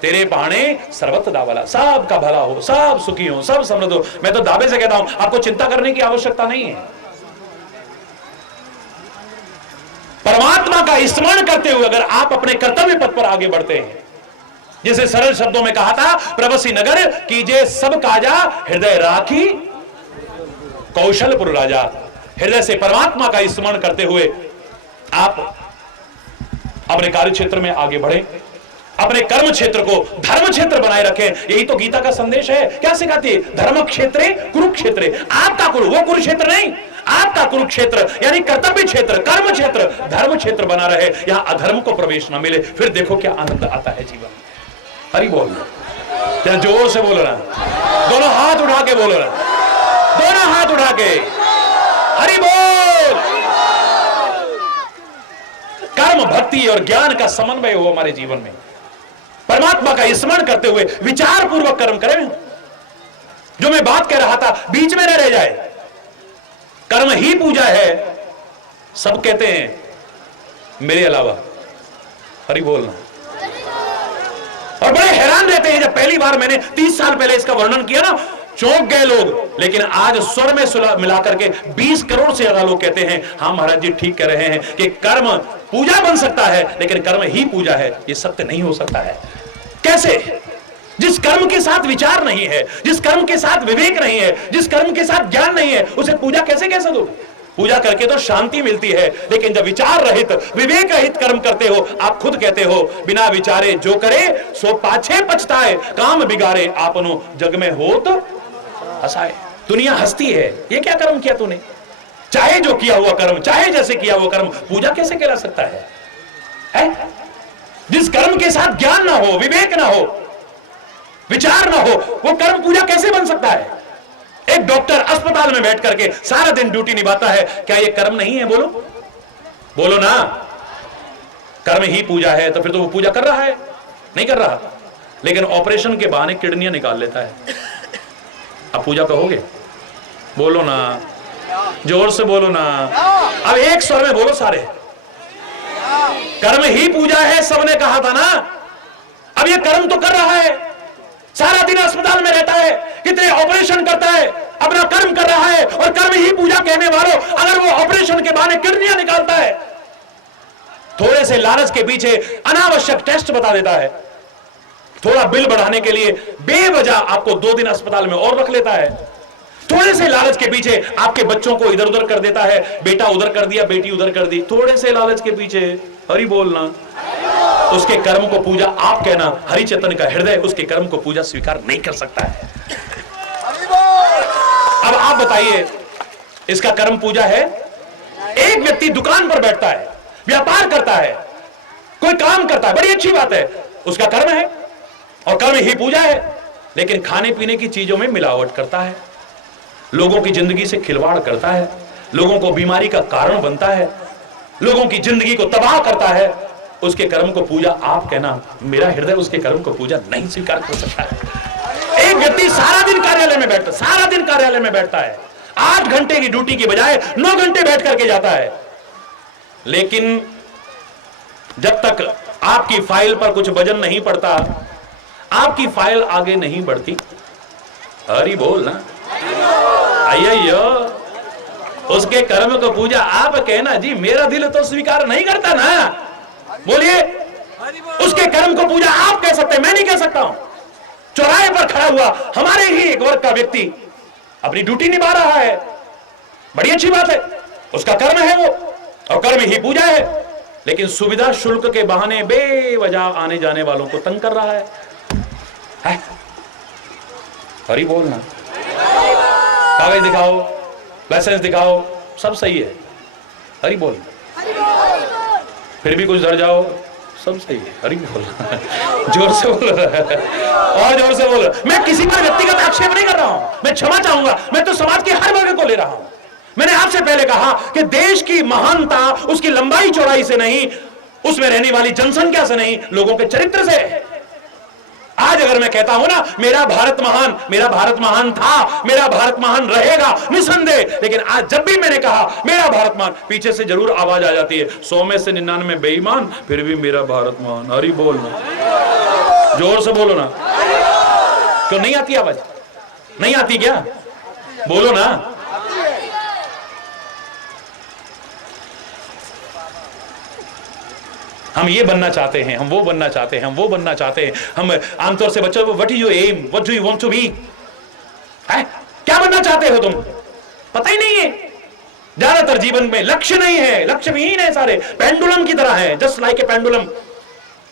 तेरे पाने सर्वत्र दावला, सबका भला हो, सब सुखी हो, सब समृद्ध हो। मैं तो दावे से कहता हूं आपको चिंता करने की आवश्यकता नहीं है। परमात्मा का स्मरण करते हुए अगर आप अपने कर्तव्य पथ पर आगे बढ़ते हैं, जिसे सरल शब्दों में कहा था, प्रवसी नगर कीजे सब काजा, हृदय राखी कौशलपुर राजा। हृदय से परमात्मा का स्मरण करते हुए आप अपने कार्य क्षेत्र में आगे बढ़े, अपने कर्म क्षेत्र को धर्म क्षेत्र बनाए रखें। यही तो गीता का संदेश है। क्या सिखाती है? धर्म क्षेत्रे कुरुक्षेत्रे। आपका कुरु, वो कुरुक्षेत्र नहीं, आपका कुरुक्षेत्र यानी कर्तव्य क्षेत्र, कर्म क्षेत्र, धर्म क्षेत्र बना रहे, यहां अधर्म को प्रवेश न मिले। फिर देखो क्या आनंद आता है जीवन में। हरि बोल, क्या जोर से बोलो ना, दोनों हाथ उठा के बोलो ना, दोनों हाथ उठा के हरि बोल। कर्म, भक्ति और ज्ञान का समन्वय हो हमारे जीवन में। परमात्मा का स्मरण करते हुए विचार पूर्वक कर्म करें। जो मैं बात कह रहा था बीच में न रह जाए। कर्म ही पूजा है, सब कहते हैं मेरे अलावा। हरि बोलना। और बड़े हैरान रहते हैं। जब पहली बार मैंने 30 साल पहले इसका वर्णन किया ना, चौंक गए लोग। लेकिन आज स्वर में मिलाकर के 20 करोड़ से ज्यादा लोग कहते हैं हाँ महाराज जी ठीक कह रहे हैं कि कर्म पूजा बन सकता है, लेकिन कर्म ही पूजा है, ये सत्य नहीं हो सकता है। कैसे? जिस कर्म के साथ विचार नहीं है, जिस कर्म के साथ विवेक नहीं है, जिस कर्म के साथ ज्ञान नहीं है, उसे पूजा कैसे कह सको? पूजा करके तो शांति मिलती है, लेकिन जब विचार रहित, विवेक रहित कर्म करते हो, आप खुद कहते हो बिना विचारे जो करे सो पाछे पछताए, काम बिगाड़े आपनो जग में होत हंसाए। दुनिया हंसती है, ये क्या कर्म किया तूने? चाहे जो किया हुआ कर्म, चाहे जैसे किया हुआ कर्म, पूजा कैसे कहला सकता है? जिस कर्म के साथ ज्ञान ना हो, विवेक ना हो, विचार ना हो, वो कर्म पूजा कैसे बन सकता है? एक डॉक्टर अस्पताल में बैठ करके सारा दिन ड्यूटी निभाता है, क्या ये कर्म नहीं है? बोलो बोलो ना, कर्म ही पूजा है। तो फिर तो वो पूजा कर रहा है? नहीं कर रहा। लेकिन ऑपरेशन के बहाने किडनियां निकाल लेता है। अब पूजा कहोगे? बोलो ना, जोर से बोलो ना। अब एक स्वर में बोलो सारे, कर्म ही पूजा है, सबने कहा था ना। अब ये कर्म तो कर रहा है, सारा दिन अस्पताल में रहता है, कितने ऑपरेशन करता है, अपना कर्म कर रहा है। और कर्म ही पूजा कहने वालों, अगर वो ऑपरेशन के बहाने किडनियां निकालता है, थोड़े से लालच के पीछे अनावश्यक टेस्ट बता देता है, थोड़ा बिल बढ़ाने के लिए बेवजह आपको 2 दिन अस्पताल में और रख लेता है, थोड़े से लालच के पीछे आपके बच्चों को इधर उधर कर देता है, बेटा उधर कर दिया, बेटी उधर कर दी, थोड़े से लालच के पीछे, हरि बोलना, उसके कर्म को पूजा आप कहना, हरि चेतन का हृदय उसके कर्म को पूजा स्वीकार नहीं कर सकता है। अब आप बताइए, इसका कर्म पूजा है? एक व्यक्ति दुकान पर बैठता है, व्यापार करता है, कोई काम करता है, बड़ी अच्छी बात है, उसका कर्म है और कर्म ही पूजा है। लेकिन खाने पीने की चीजों में मिलावट करता है, लोगों की जिंदगी से खिलवाड़ करता है, लोगों को बीमारी का कारण बनता है, लोगों की जिंदगी को तबाह करता है, उसके कर्म को पूजा आप कहना, मेरा हृदय उसके कर्म को पूजा नहीं स्वीकार कर सकता है। एक व्यक्ति सारा दिन कार्यालय में बैठता, सारा दिन कार्यालय में बैठता है, 8 घंटे की ड्यूटी की बजाय 9 घंटे बैठ करके जाता है, लेकिन जब तक आपकी फाइल पर कुछ वजन नहीं पड़ता, आपकी फाइल आगे नहीं बढ़ती। हरि बोल ना, अय्यो, उसके कर्म को पूजा आप कहना जी, मेरा दिल तो स्वीकार नहीं करता ना। बोलिए, उसके कर्म को पूजा आप कह सकते हैं, मैं नहीं कह सकता हूं। चौराहे पर खड़ा हुआ हमारे ही एक वर्ग का व्यक्ति अपनी ड्यूटी निभा रहा है, बड़ी अच्छी बात है, उसका कर्म है वो, और कर्म ही पूजा है, लेकिन सुविधा शुल्क के बहाने बेवजह आने जाने वालों को तंग कर रहा है। हरि बोलना, कागज दिखाओ, लाइसेंस दिखाओ, सब सही है, हरि बोल, फिर भी कुछ डर जाओ, सब सही है, हरि बोल, जोर से बोलो और जोर से बोलो। मैं किसी पर व्यक्तिगत आक्षेप नहीं कर रहा हूं, मैं क्षमा चाहूंगा, मैं तो समाज के हर वर्ग को ले रहा हूं। मैंने आपसे पहले कहा कि देश की महानता उसकी लंबाई चौड़ाई से नहीं, उसमें रहने वाली जनसंख्या से नहीं, लोगों के चरित्र से। आज अगर मैं कहता हूं ना मेरा भारत महान, मेरा भारत महान था, मेरा भारत महान रहेगा निसंदेह, लेकिन आज जब भी मैंने कहा मेरा भारत महान, पीछे से जरूर आवाज आ जाती है, 100 में से 99 बेईमान, फिर भी मेरा भारत महान। हरि बोलना, जोर से बोलो ना। क्यों नहीं आती आवाज? नहीं आती क्या? बोलो ना। हम ये बनना चाहते हैं, हम वो बनना चाहते हैं, हम वो बनना चाहते हैं। हम आमतौर से बच्चों को what is your aim, what do you want to be, क्या बनना चाहते हो तुम? पता ही नहीं है। ज्यादातर जीवन में लक्ष्य नहीं है, लक्ष्य विहीन है सारे, पेंडुलम की तरह है, जस्ट लाइक ए पेंडुलम।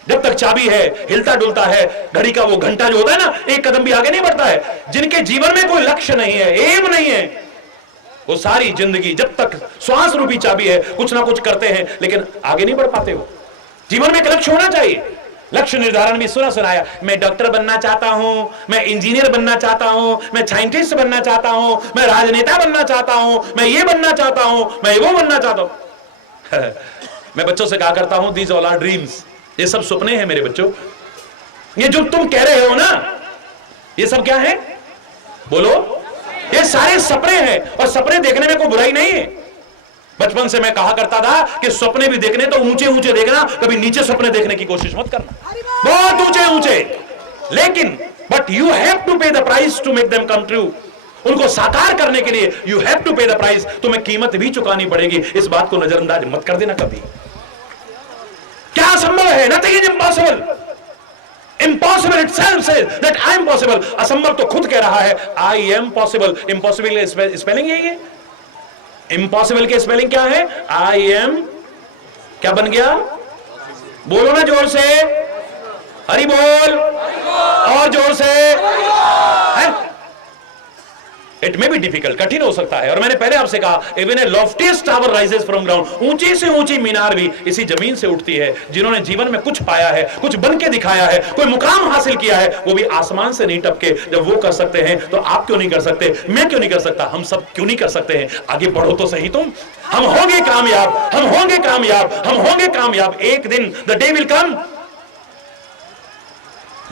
जब तक चाबी है, हिलता डुलता है, घड़ी का वो घंटा जो होता है ना, एक कदम भी आगे नहीं बढ़ता है। जिनके जीवन में कोई लक्ष्य नहीं है, एम नहीं है, वो सारी जिंदगी जब तक श्वास रूपी चाबी है कुछ ना कुछ करते हैं, लेकिन आगे नहीं बढ़ पाते हो। जीवन में एक लक्ष्य होना चाहिए। लक्ष्य निर्धारण भी सुनाया, मैं डॉक्टर बनना चाहता हूं, मैं इंजीनियर बनना चाहता हूं, मैं साइंटिस्ट बनना चाहता हूं, मैं राजनेता बनना चाहता हूं, मैं ये बनना चाहता हूं, मैं वो बनना चाहता हूं। मैं बच्चों से कहा करता हूं, दीज ऑल आर ड्रीम्स, ये सब सपने हैं मेरे बच्चों। ये जो तुम कह रहे हो ना, ये सब क्या है? बोलो। ये सारे सपने हैं, और सपने देखने में कोई बुराई नहीं है। बचपन से मैं कहा करता था कि सपने भी देखने तो ऊंचे ऊंचे देखना, कभी नीचे सपने देखने की कोशिश मत करना, बहुत ऊंचे ऊंचे। लेकिन but you have to pay the price to make them come true. उनको साकार करने के लिए you have to pay the price, तुम्हें कीमत भी चुकानी पड़ेगी। इस बात को नजरअंदाज मत कर देना कभी। क्या संभव है? Nothing is impossible. Impossible itself says that I am possible. असंभव तो खुद कह रहा है I am possible. Impossible के स्पेलिंग यही है। Impossible के स्पेलिंग क्या है? I am क्या बन गया? बोलो ना जोर से, हरि बोल, और जोर से। इट मे बी डिफिकल्ट, कठिन हो सकता है। और मैंने पहले आपसे कहा, even a loftiest tower rises from ground, ऊंची से ऊंची मीनार भी इसी जमीन से उठती है। जिन्होंने जीवन में कुछ पाया है, कुछ बन के दिखाया है, कोई मुकाम हासिल किया है, वो भी आसमान से नहीं टपके। जब वो कर सकते हैं तो आप क्यों नहीं कर सकते? मैं क्यों नहीं कर सकता? हम सब क्यों नहीं कर सकते हैं? आगे बढ़ो तो सही तुम। हम होंगे कामयाब, हम होंगे कामयाब, हम होंगे कामयाब। एक दिन द डे विल कम।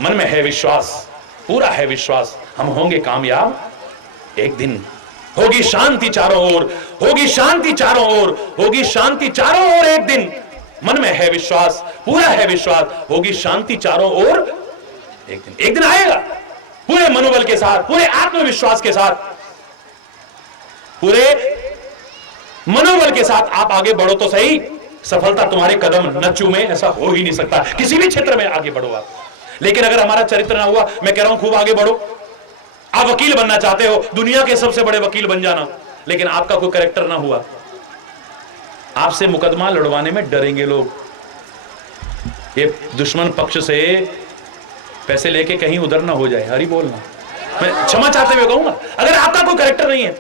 मन में है विश्वास, पूरा है विश्वास, हम होंगे कामयाब एक दिन। होगी शांति चारों ओर, होगी शांति चारों ओर, होगी शांति चारों ओर एक दिन। मन में है विश्वास, पूरा है विश्वास, होगी शांति चारों ओर एक दिन। एक दिन आएगा, पूरे मनोबल के साथ, पूरे आत्मविश्वास के साथ, पूरे मनोबल के साथ आप आगे बढ़ो तो सही। सफलता तुम्हारे कदम न चूमे, ऐसा हो ही नहीं सकता। किसी भी क्षेत्र में आगे बढ़ो आप। लेकिन अगर हमारा चरित्र ना हुआ, मैं कह रहा हूं खूब आगे बढ़ो। आप वकील बनना चाहते हो, दुनिया के सबसे बड़े वकील बन जाना, लेकिन आपका कोई कैरेक्टर ना हुआ, आपसे मुकदमा लड़वाने में डरेंगे लोग। ये दुश्मन पक्ष से पैसे लेके कहीं उधर ना हो जाए, हरी बोलना। मैं क्षमा चाहते हुए कहूंगा, अगर आपका कोई कैरेक्टर नहीं है,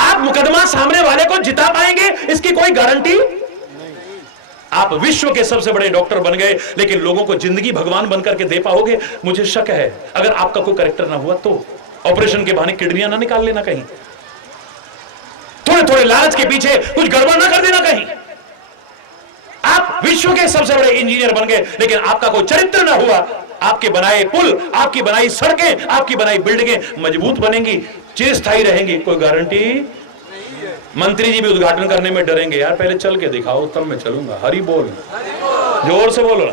आप मुकदमा सामने वाले को जिता पाएंगे इसकी कोई गारंटी। आप विश्व के सबसे बड़े डॉक्टर बन गए, लेकिन लोगों को जिंदगी भगवान बनकर के दे पाओगे? मुझे शक है। अगर आपका कोई कैरेक्टर ना हुआ तो ऑपरेशन के बहाने किडनियां ना निकाल लेना कहीं, थोड़े थोड़े लालच के पीछे कुछ गड़बड़ ना कर देना कहीं। आप विश्व के सबसे बड़े इंजीनियर बन गए, लेकिन आपका कोई चरित्र ना हुआ। आपके बनाए पुल, आपकी बनाई सड़कें, आपकी बनाई बिल्डिंगें मजबूत बनेंगी, चिरस्थायी रहेंगी, कोई गारंटी। मंत्री जी भी उद्घाटन करने में डरेंगे, यार पहले चल के दिखाओ तब मैं चलूंगा। हरि बोल, जोर से बोलो ना।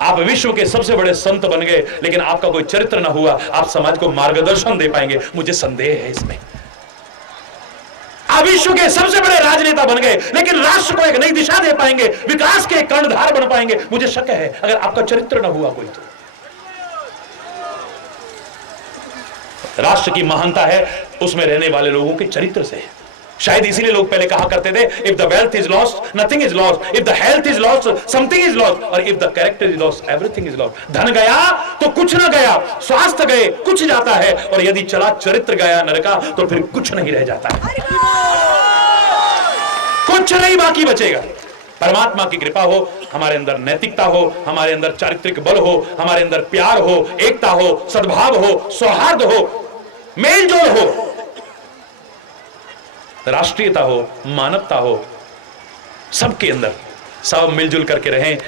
आप विश्व के सबसे बड़े संत बन गए, लेकिन आपका कोई चरित्र ना हुआ, आप समाज को मार्गदर्शन दे पाएंगे? मुझे संदेह है इसमें। आप विश्व के सबसे बड़े राजनेता बन गए, लेकिन राष्ट्र को एक नई दिशा दे पाएंगे, विकास के कर्णधार बन पाएंगे? मुझे शक है अगर आपका चरित्र ना हुआ कोई तो। राष्ट्र की महानता है उसमें रहने वाले लोगों के चरित्र से। शायद इसीलिए लोग पहले कहा करते थे, if the wealth is lost nothing is lost, if the health is lost something is lost, और if the character is lost everything is lost. धन गया तो कुछ ना गया, स्वास्थ्य गए कुछ जाता है, और यदि चला चरित्र गया नरका तो फिर कुछ नहीं रह जाता है, कुछ नहीं बाकी बचेगा। परमात्मा की कृपा हो, हमारे अंदर नैतिकता हो, हमारे अंदर चारित्रिक बल हो, हमारे अंदर प्यार हो, एकता हो, सद्भाव हो, सौहार्द हो, मेलजोल हो, राष्ट्रीयता हो, मानवता हो, सबके अंदर सब मिलजुल करके रहें।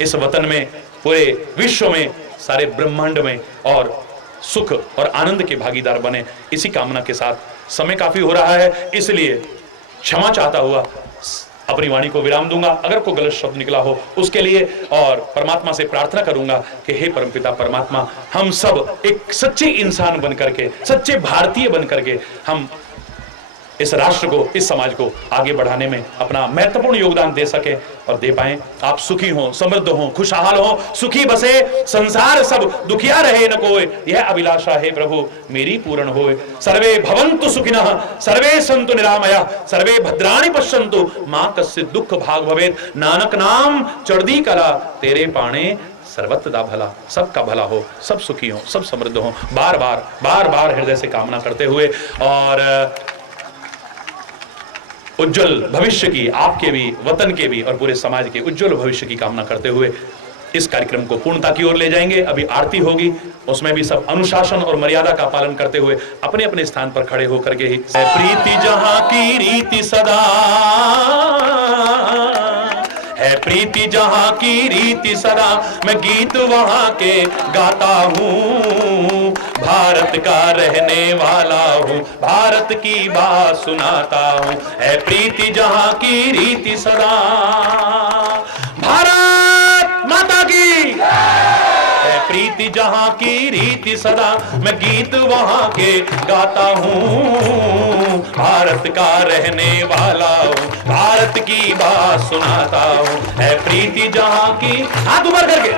इस वतन में, पूरे विश्व में, सारे ब्रह्मांड में, और सुख और आनंद के भागीदार बने, इसी कामना के साथ समय काफी हो रहा है, इसलिए क्षमा चाहता हुआ अपनी वाणी को विराम दूंगा। अगर कोई गलत शब्द निकला हो उसके लिए, और परमात्मा से प्रार्थना करूंगा कि हे परमपिता परमात्मा, हम सब एक सच्चे इंसान बन करके, सच्चे भारतीय बन करके हम इस राष्ट्र को, इस समाज को आगे बढ़ाने में अपना महत्वपूर्ण योगदान दे सके और दे पाए। आप सुखी हो, समृद्ध हो, खुशहाल हो, सुखी बसे संसार सब, दुखिया रहे न कोई, यह अभिलाषा है प्रभु मेरी पूर्ण होए। सर्वे भवन्तु सुखिनः, सर्वे सन्तु निरामया, सर्वे भद्राणि पश्यन्तु, मां कश्चित् दुख भाग भवेत्। नानक नाम चढ़दी कला, तेरे पाणे सर्वत्र भला। सबका भला हो, सब सुखी हो, सब समृद्ध हो, बार बार हृदय से कामना करते हुए और उज्जवल भविष्य की, आपके भी, वतन के भी और पूरे समाज के उज्जवल भविष्य की कामना करते हुए इस कार्यक्रम को पूर्णता की ओर ले जाएंगे। अभी आरती होगी, उसमें भी सब अनुशासन और मर्यादा का पालन करते हुए अपने अपने स्थान पर खड़े होकर के ही प्रीति जहां की रीति सदा है, प्रीति जहां की रीति सदा, मैं गीत वहां के गाता हूँ, भारत का रहने वाला हूँ, भारत की बात सुनाता हूँ। है प्रीति जहां की रीति सदा, भारत माता की है, प्रीति जहां की रीति सदा, मैं गीत वहां के गाता हूँ, भारत का रहने वाला हूँ, भारत की बात सुनाता हूँ। है प्रीति जहां की, हाथ ऊपर करके,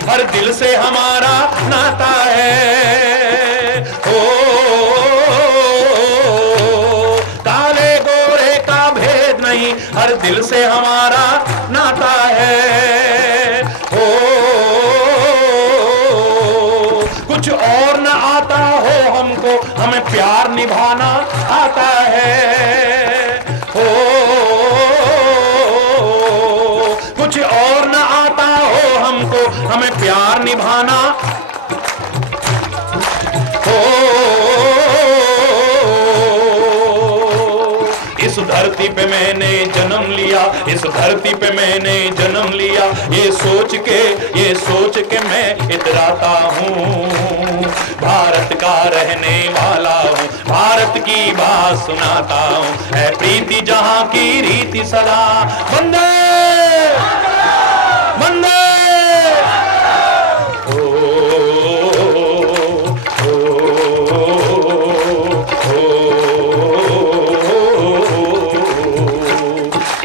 हर दिल से हमारा नाता है, ओ काले गोरे का भेद नहीं, हर दिल से हमारा नाता है, ओ कुछ और न आता हो हमको, हमें प्यार निभाना आता है, ओ कुछ और न आता हो हमको, हमें प्यार निभाना हो। इस धरती पे मैंने जन्म लिया, इस धरती पे मैंने जन्म लिया, ये सोच के मैं इतराता हूँ, भारत का रहने वाला हूँ, भारत की बात सुनाता हूँ। है प्रीति जहां की रीति सदा, वंदे वंदे,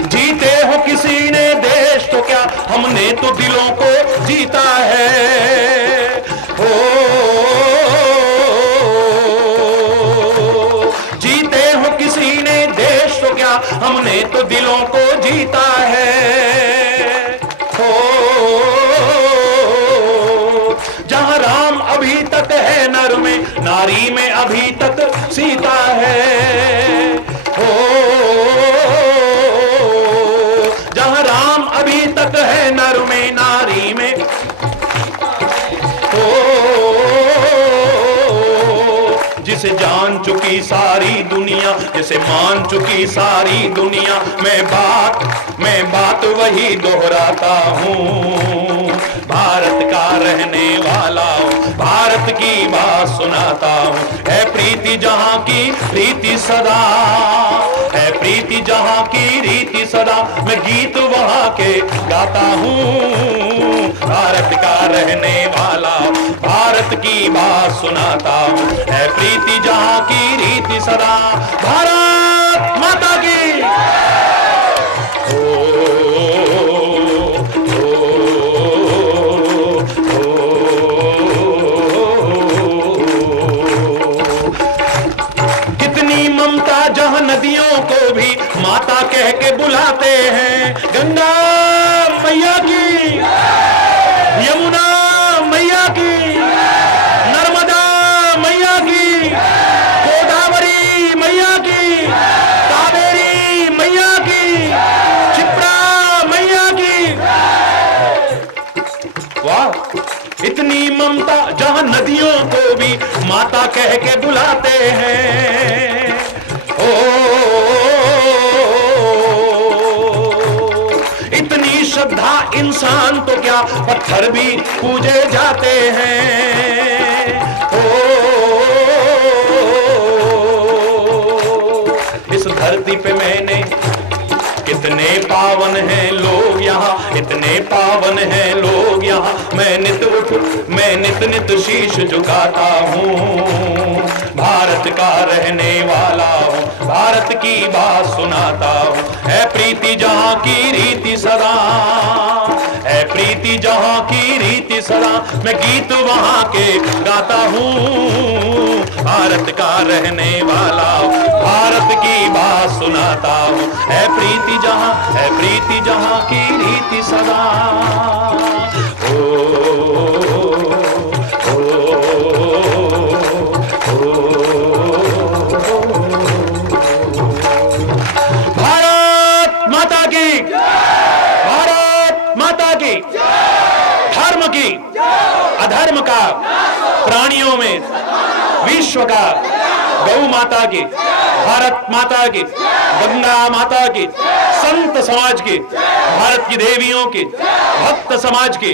जीते हो किसी ने देश तो क्या, हमने तो दिलों को जीता है, ओ जीते हो किसी ने देश तो क्या, हमने तो दिलों को जीता है, ओ जहां राम अभी तक है नर में, नारी में अभी तक सीता है, ओ जहां राम अभी तक है नर में, नारी में, ओ जिसे जान चुकी सारी दुनिया, जिसे मान चुकी सारी दुनिया, मैं बात वही दोहराता हूँ, भारत का रहने वाला हूँ, भारत की बात सुनाता हूँ। है प्रीति जहां की रीति सदा, है प्रीति जहां की रीति सदा, मैं गीत वहां के गाता हूँ, भारत का रहने वाला, भारत की बात सुनाता हूँ। है प्रीति जहां की रीति सदा, भारत माता की। कितनी ममता जहां नदियों को भी माता कह के बुलाते हैं, गंगा मैया की, यमुना मैया की, नर्मदा मैया की, गोदावरी मैया की, कावेरी मैया की, क्षिप्रा मैया की। वाह, इतनी ममता जहां नदियों को भी माता कह के बुलाते हैं। इतनी श्रद्धा इंसान तो क्या पत्थर भी पूजे जाते हैं। इस धरती पे मैंने कितने पावन हैं लोग यहाँ, इतने पावन हैं लोग यहाँ। मैं नित नित शीश झुकाता हूँ। भारत का रहने वाला हूँ, भारत की बात सुनाता हूँ। है प्रीति जहाँ की रीति सदा, है प्रीति जहाँ की रीति सदा। मैं गीत वहाँ के गाता हूँ। भारत का रहने वाला हूँ, भारत की बात सुनाता हूँ। है प्रीति जहाँ की रीति सदा। भारत माता की, भारत माता की। धर्म की, अधर्म का, प्राणियों में, विश्व का, गौ माता की, भारत माता की, गंगा माता की, संत समाज की, भारत की देवियों की, भक्त समाज की।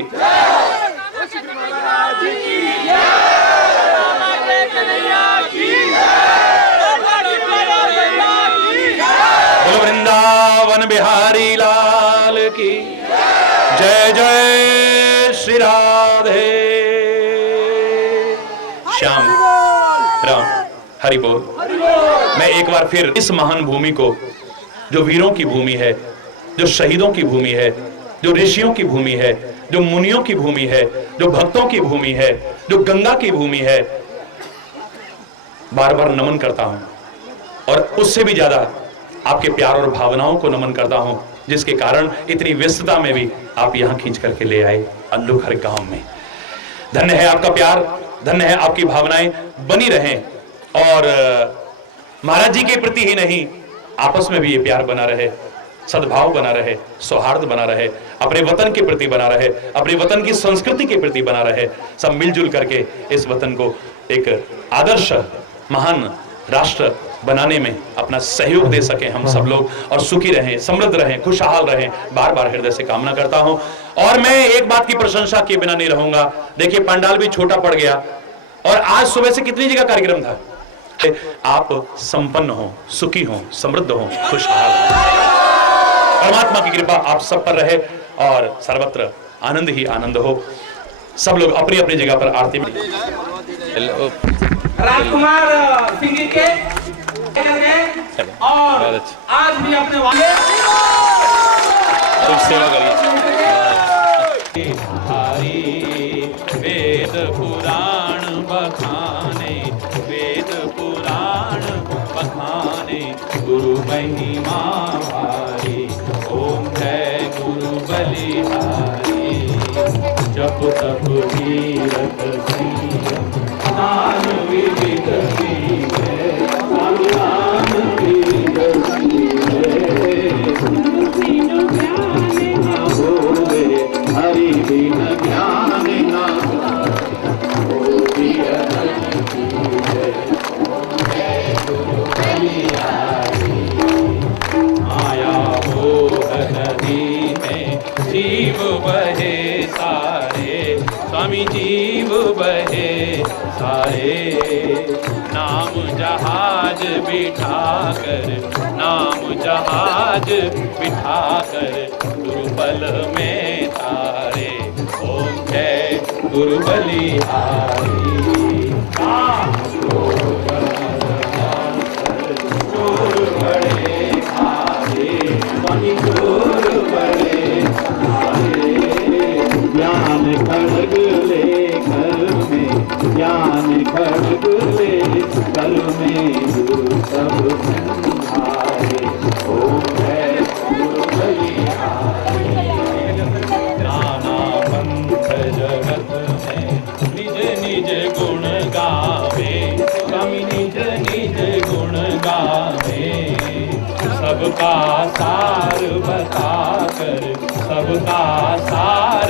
बोलो वृंदावन बिहारी लाल की जय। जय श्री राधे श्याम राम हरि बोल। मैं एक बार फिर इस महान भूमि को, जो वीरों की भूमि है, जो शहीदों की भूमि है, जो ऋषियों की भूमि है, जो मुनियों की भूमि है, जो भक्तों की भूमि है, जो गंगा की भूमि है, बार बार नमन करता हूं। और उससे भी ज्यादा आपके प्यार और भावनाओं को नमन करता हूं, जिसके कारण इतनी व्यस्तता में भी आप यहां खींच करके ले आए अल्लूखर गांव में। धन्य है आपका प्यार, धन्य है आपकी भावनाएं बनी रहें। और महाराज जी के प्रति ही नहीं, आपस में भी ये प्यार बना रहे, सद्भाव बना रहे, सौहार्द बना रहे, अपने वतन के प्रति बना रहे, अपने वतन की संस्कृति के प्रति बना रहे। सब मिलजुल करके इस वतन को एक आदर्श महान राष्ट्र बनाने में अपना सहयोग दे सके हम सब लोग, और सुखी रहें, समृद्ध रहें, खुशहाल रहें, बार बार हृदय से कामना करता हूं। और मैं एक बात की प्रशंसा किए बिना नहीं रहूंगा। देखिए पंडाल भी छोटा पड़ गया, और आज सुबह से कितनी जगह कार्यक्रम था। आप संपन्न हो, सुखी हो, समृद्ध हो, खुशहाल हो। परमात्मा की कृपा आप सब पर रहे और सर्वत्र आनंद ही आनंद हो। सब लोग अपनी अपनी जगह पर आरती में। राजकुमार सिंह जी के और आज भी अपने वाले सेवा करिए। वेद पुराण बखाने, वेद पुराण बखाने, गुरु महिमा भारी, ओम जय गुरु बलिहारी। जप तप कीरत सिंह, नाम विविध सीखे, नाम विविध सीखे। हरि बिन ज्ञान ना आया हो नदी में जीव बहे सारे, स्वामी जीव बहे सारे। नाम जहाज बिठा कर, नाम जहाज बिठा कर, गुरुबल में तारे। ओम जय गुरु बलिहारी। ज्ञान खड़ग ले घर में, ज्ञान खड़ग ले घर में, गुरु सब संभाले। ओम जय गुरु बलिहारी। नाना पंथ जगत में निज निज गुण गावे, स्वामी निज निज गुण गावे। सबका सार बता कर, सबका सार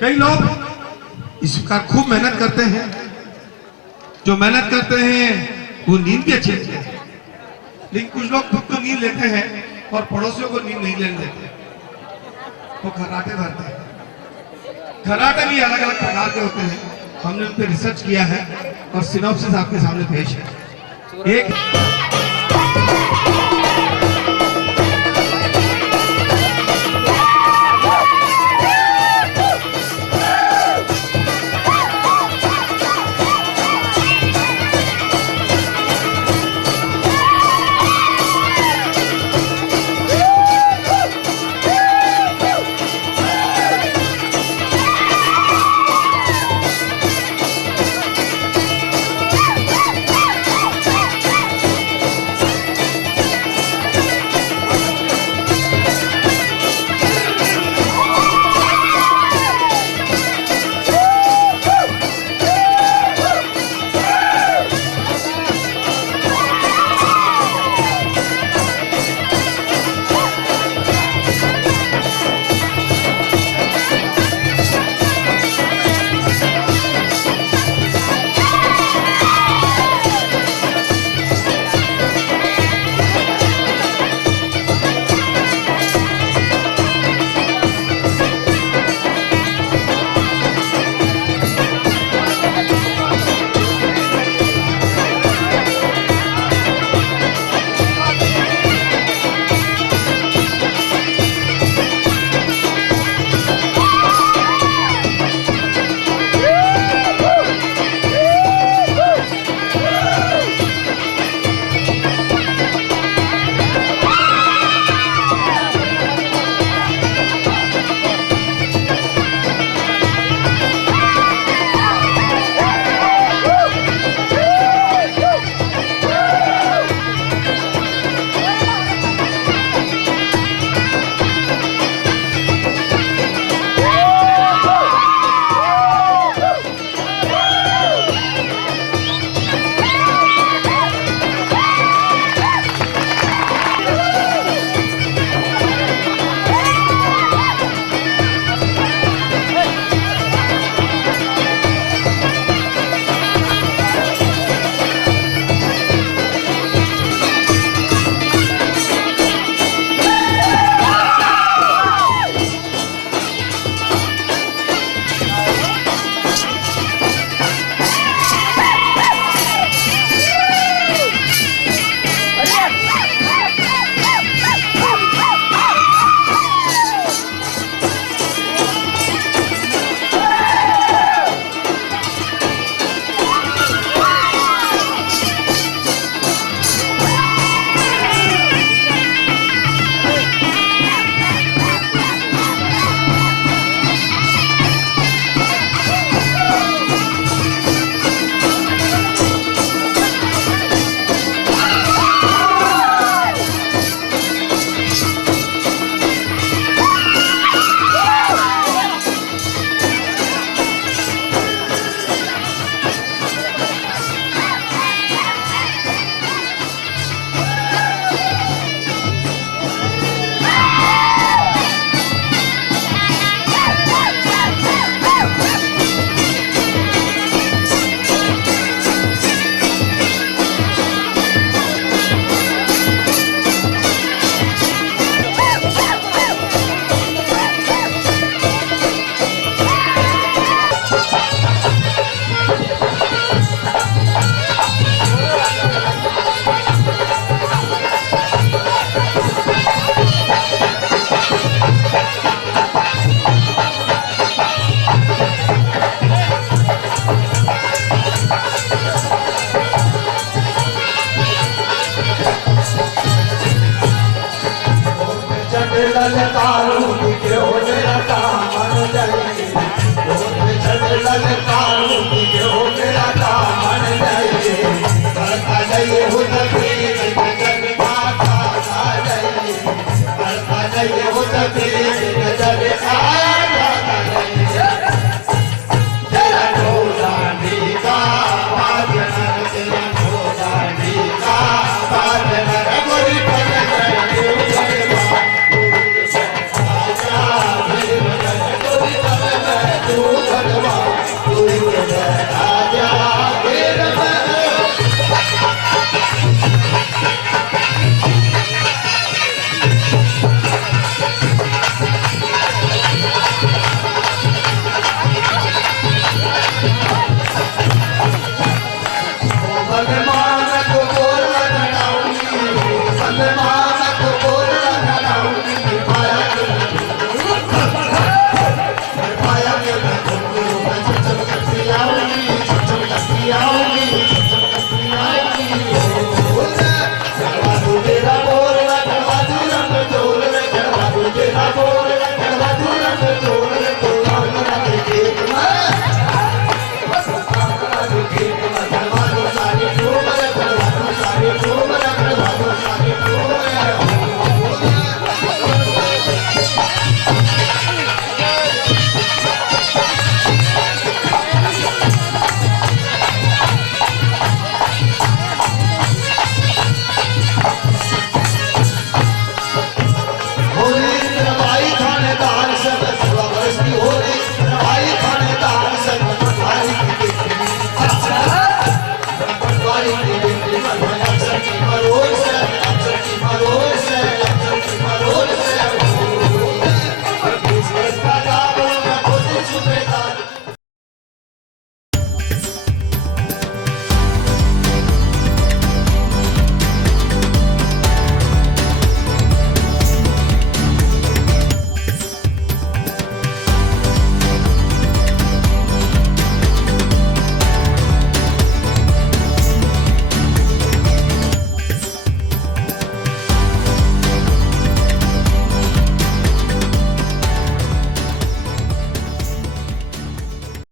कई लोग इसका खूब मेहनत करते हैं, जो मेहनत करते हैं वो नींद भी अच्छी लेते हैं, लेकिन कुछ लोग खुद तो नींद लेते हैं और पड़ोसियों को नींद नहीं लेने देते, वो खर्राटे भरते हैं। खर्राटे भी अलग अलग प्रकार के होते हैं, हमने उन पर रिसर्च किया है और सिनॉप्सिस आपके सामने पेश है। एक